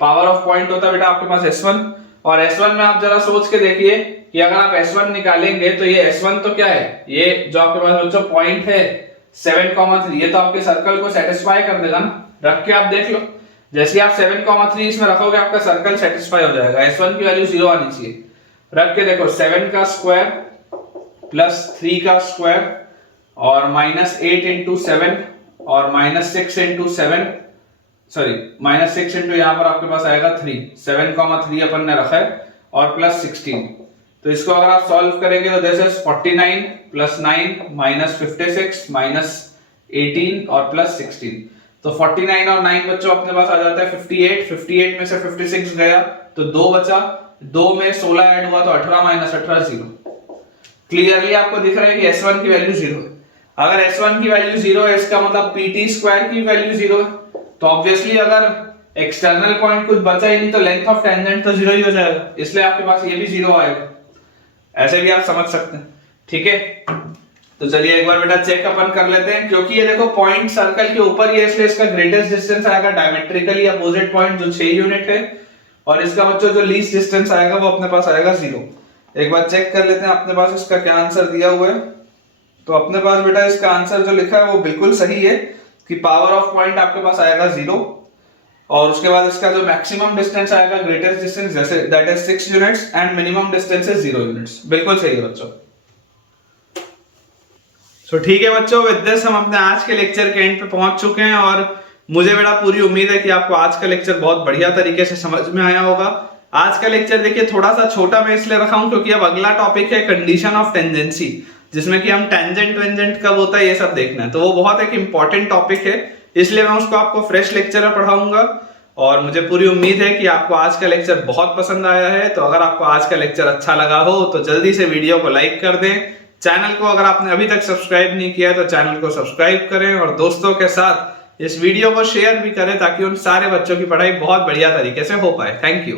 पावर ऑफ पॉइंट होता है बेटा आपके पास s1। और s1 में आप जरा सोच के देखिए कि अगर आप s1 निकालेंगे तो ये s1 तो क्या है, ये जो आपके पास बच्चों पॉइंट है 7,3, ये तो आपके सर्कल को सेटिस्फाई कर देगा ना। रख के आप देख लो, जैसे आप 7,3 इसमें रखोगे आपका सर्कल सेटिस्फाई हो जाएगा। s1 की वैल्यू 0 आनी चाहिए। रख के देखो 7 का स्क्वायर प्लस 3 का स्क्वायर और -8 into 7 और -6 into 7, सॉरी -6 into यहाँ पर आपके पास आएगा 3, 7,3 अपन ने रखा है और प्लस 16। तो इसको अगर आप सॉल्व करेंगे तो दिस इज 49 + 9 - 56 - 18 और प्लस 16। तो 49 और 9 बच्चों अपने पास आ जाता है 58। 58 में से 56 गया तो 2 बचा, 2 में 16 ऐड हुआ तो 18 - 18 0। क्लियरली आपको दिख रहा है कि s1 की वैल्यू 0 है। अगर s1 की वैल्यू 0 है इसका मतलब pt² की वैल्यू 0 है। तो ऑब्वियसली अगर एक्सटर्नल पॉइंट कुछ बचा ही नहीं तो लेंथ ऑफ टेंजेंट तो 0 ही हो जाएगा, इसलिए आपके पास ये भी 0 आएगा। ऐसे भी आप समझ सकते हैं। ठीक है, तो चलिए एक बार बेटा चेक अपन कर लेते हैं। क्योंकि ये देखो पॉइंट सर्कल के ऊपर ही है इसलिए इसका ग्रेटेस्ट डिस्टेंस आएगा डायमेट्रिकली अपोजिट पॉइंट जो 6 यूनिट है, और इसका बच्चों जो लीस्ट डिस्टेंस आएगा वो अपने पास आएगा 0। एक बार चेक कर लेते हैं अपने पास इसका क्या आंसर दिया हुआ है। तो अपने पास बेटा इसका आंसर जो लिखा है वो बिल्कुल सही है कि पावर ऑफ पॉइंट आपके पास आएगा 0, और उसके बाद इसका जो मैक्सिमम डिस्टेंस आएगा ग्रेटेस्ट डिस्टेंस जैसे that is 6 units and minimum distance is 0 units. बिल्कुल सही है बच्चों। सो ठीक है बच्चों, विद दिस हम अपने आज के लेक्चर के एंड पे पहुंच चुके हैं, और मुझे बेटा पूरी उम्मीद है कि आपको आज का लेक्चर बहुत बढ़िया तरीके से समझ में आया होगा। आज का लेक्चर देखिए थोड़ा सा छोटा मैं इसलिए रखा हूं क्योंकि अब अगला टॉपिक है कंडीशन ऑफ टेंजेंसी, जिसमें कि हम टेंजेंट वेंजेंट कब होता है ये सब देखना है। तो वो बहुत एक इंपॉर्टेंट टॉपिक है, इसलिए मैं उसको आपको फ्रेश लेक्चर में पढ़ाऊंगा। और मुझे पूरी उम्मीद है कि आपको आज का लेक्चर बहुत पसंद आया है। तो अगर आपको आज का लेक्चर अच्छा लगा हो तो जल्दी से वीडियो को लाइक कर दें। चैनल को अगर आपने अभी तक सब्सक्राइब नहीं किया है तो चैनल को सब्सक्राइब करें, और दोस्तों के साथ इस वीडियो को शेयर भी करें ताकि उन सारे बच्चों की पढ़ाई बहुत बढ़िया तरीके से हो पाए। Thank you.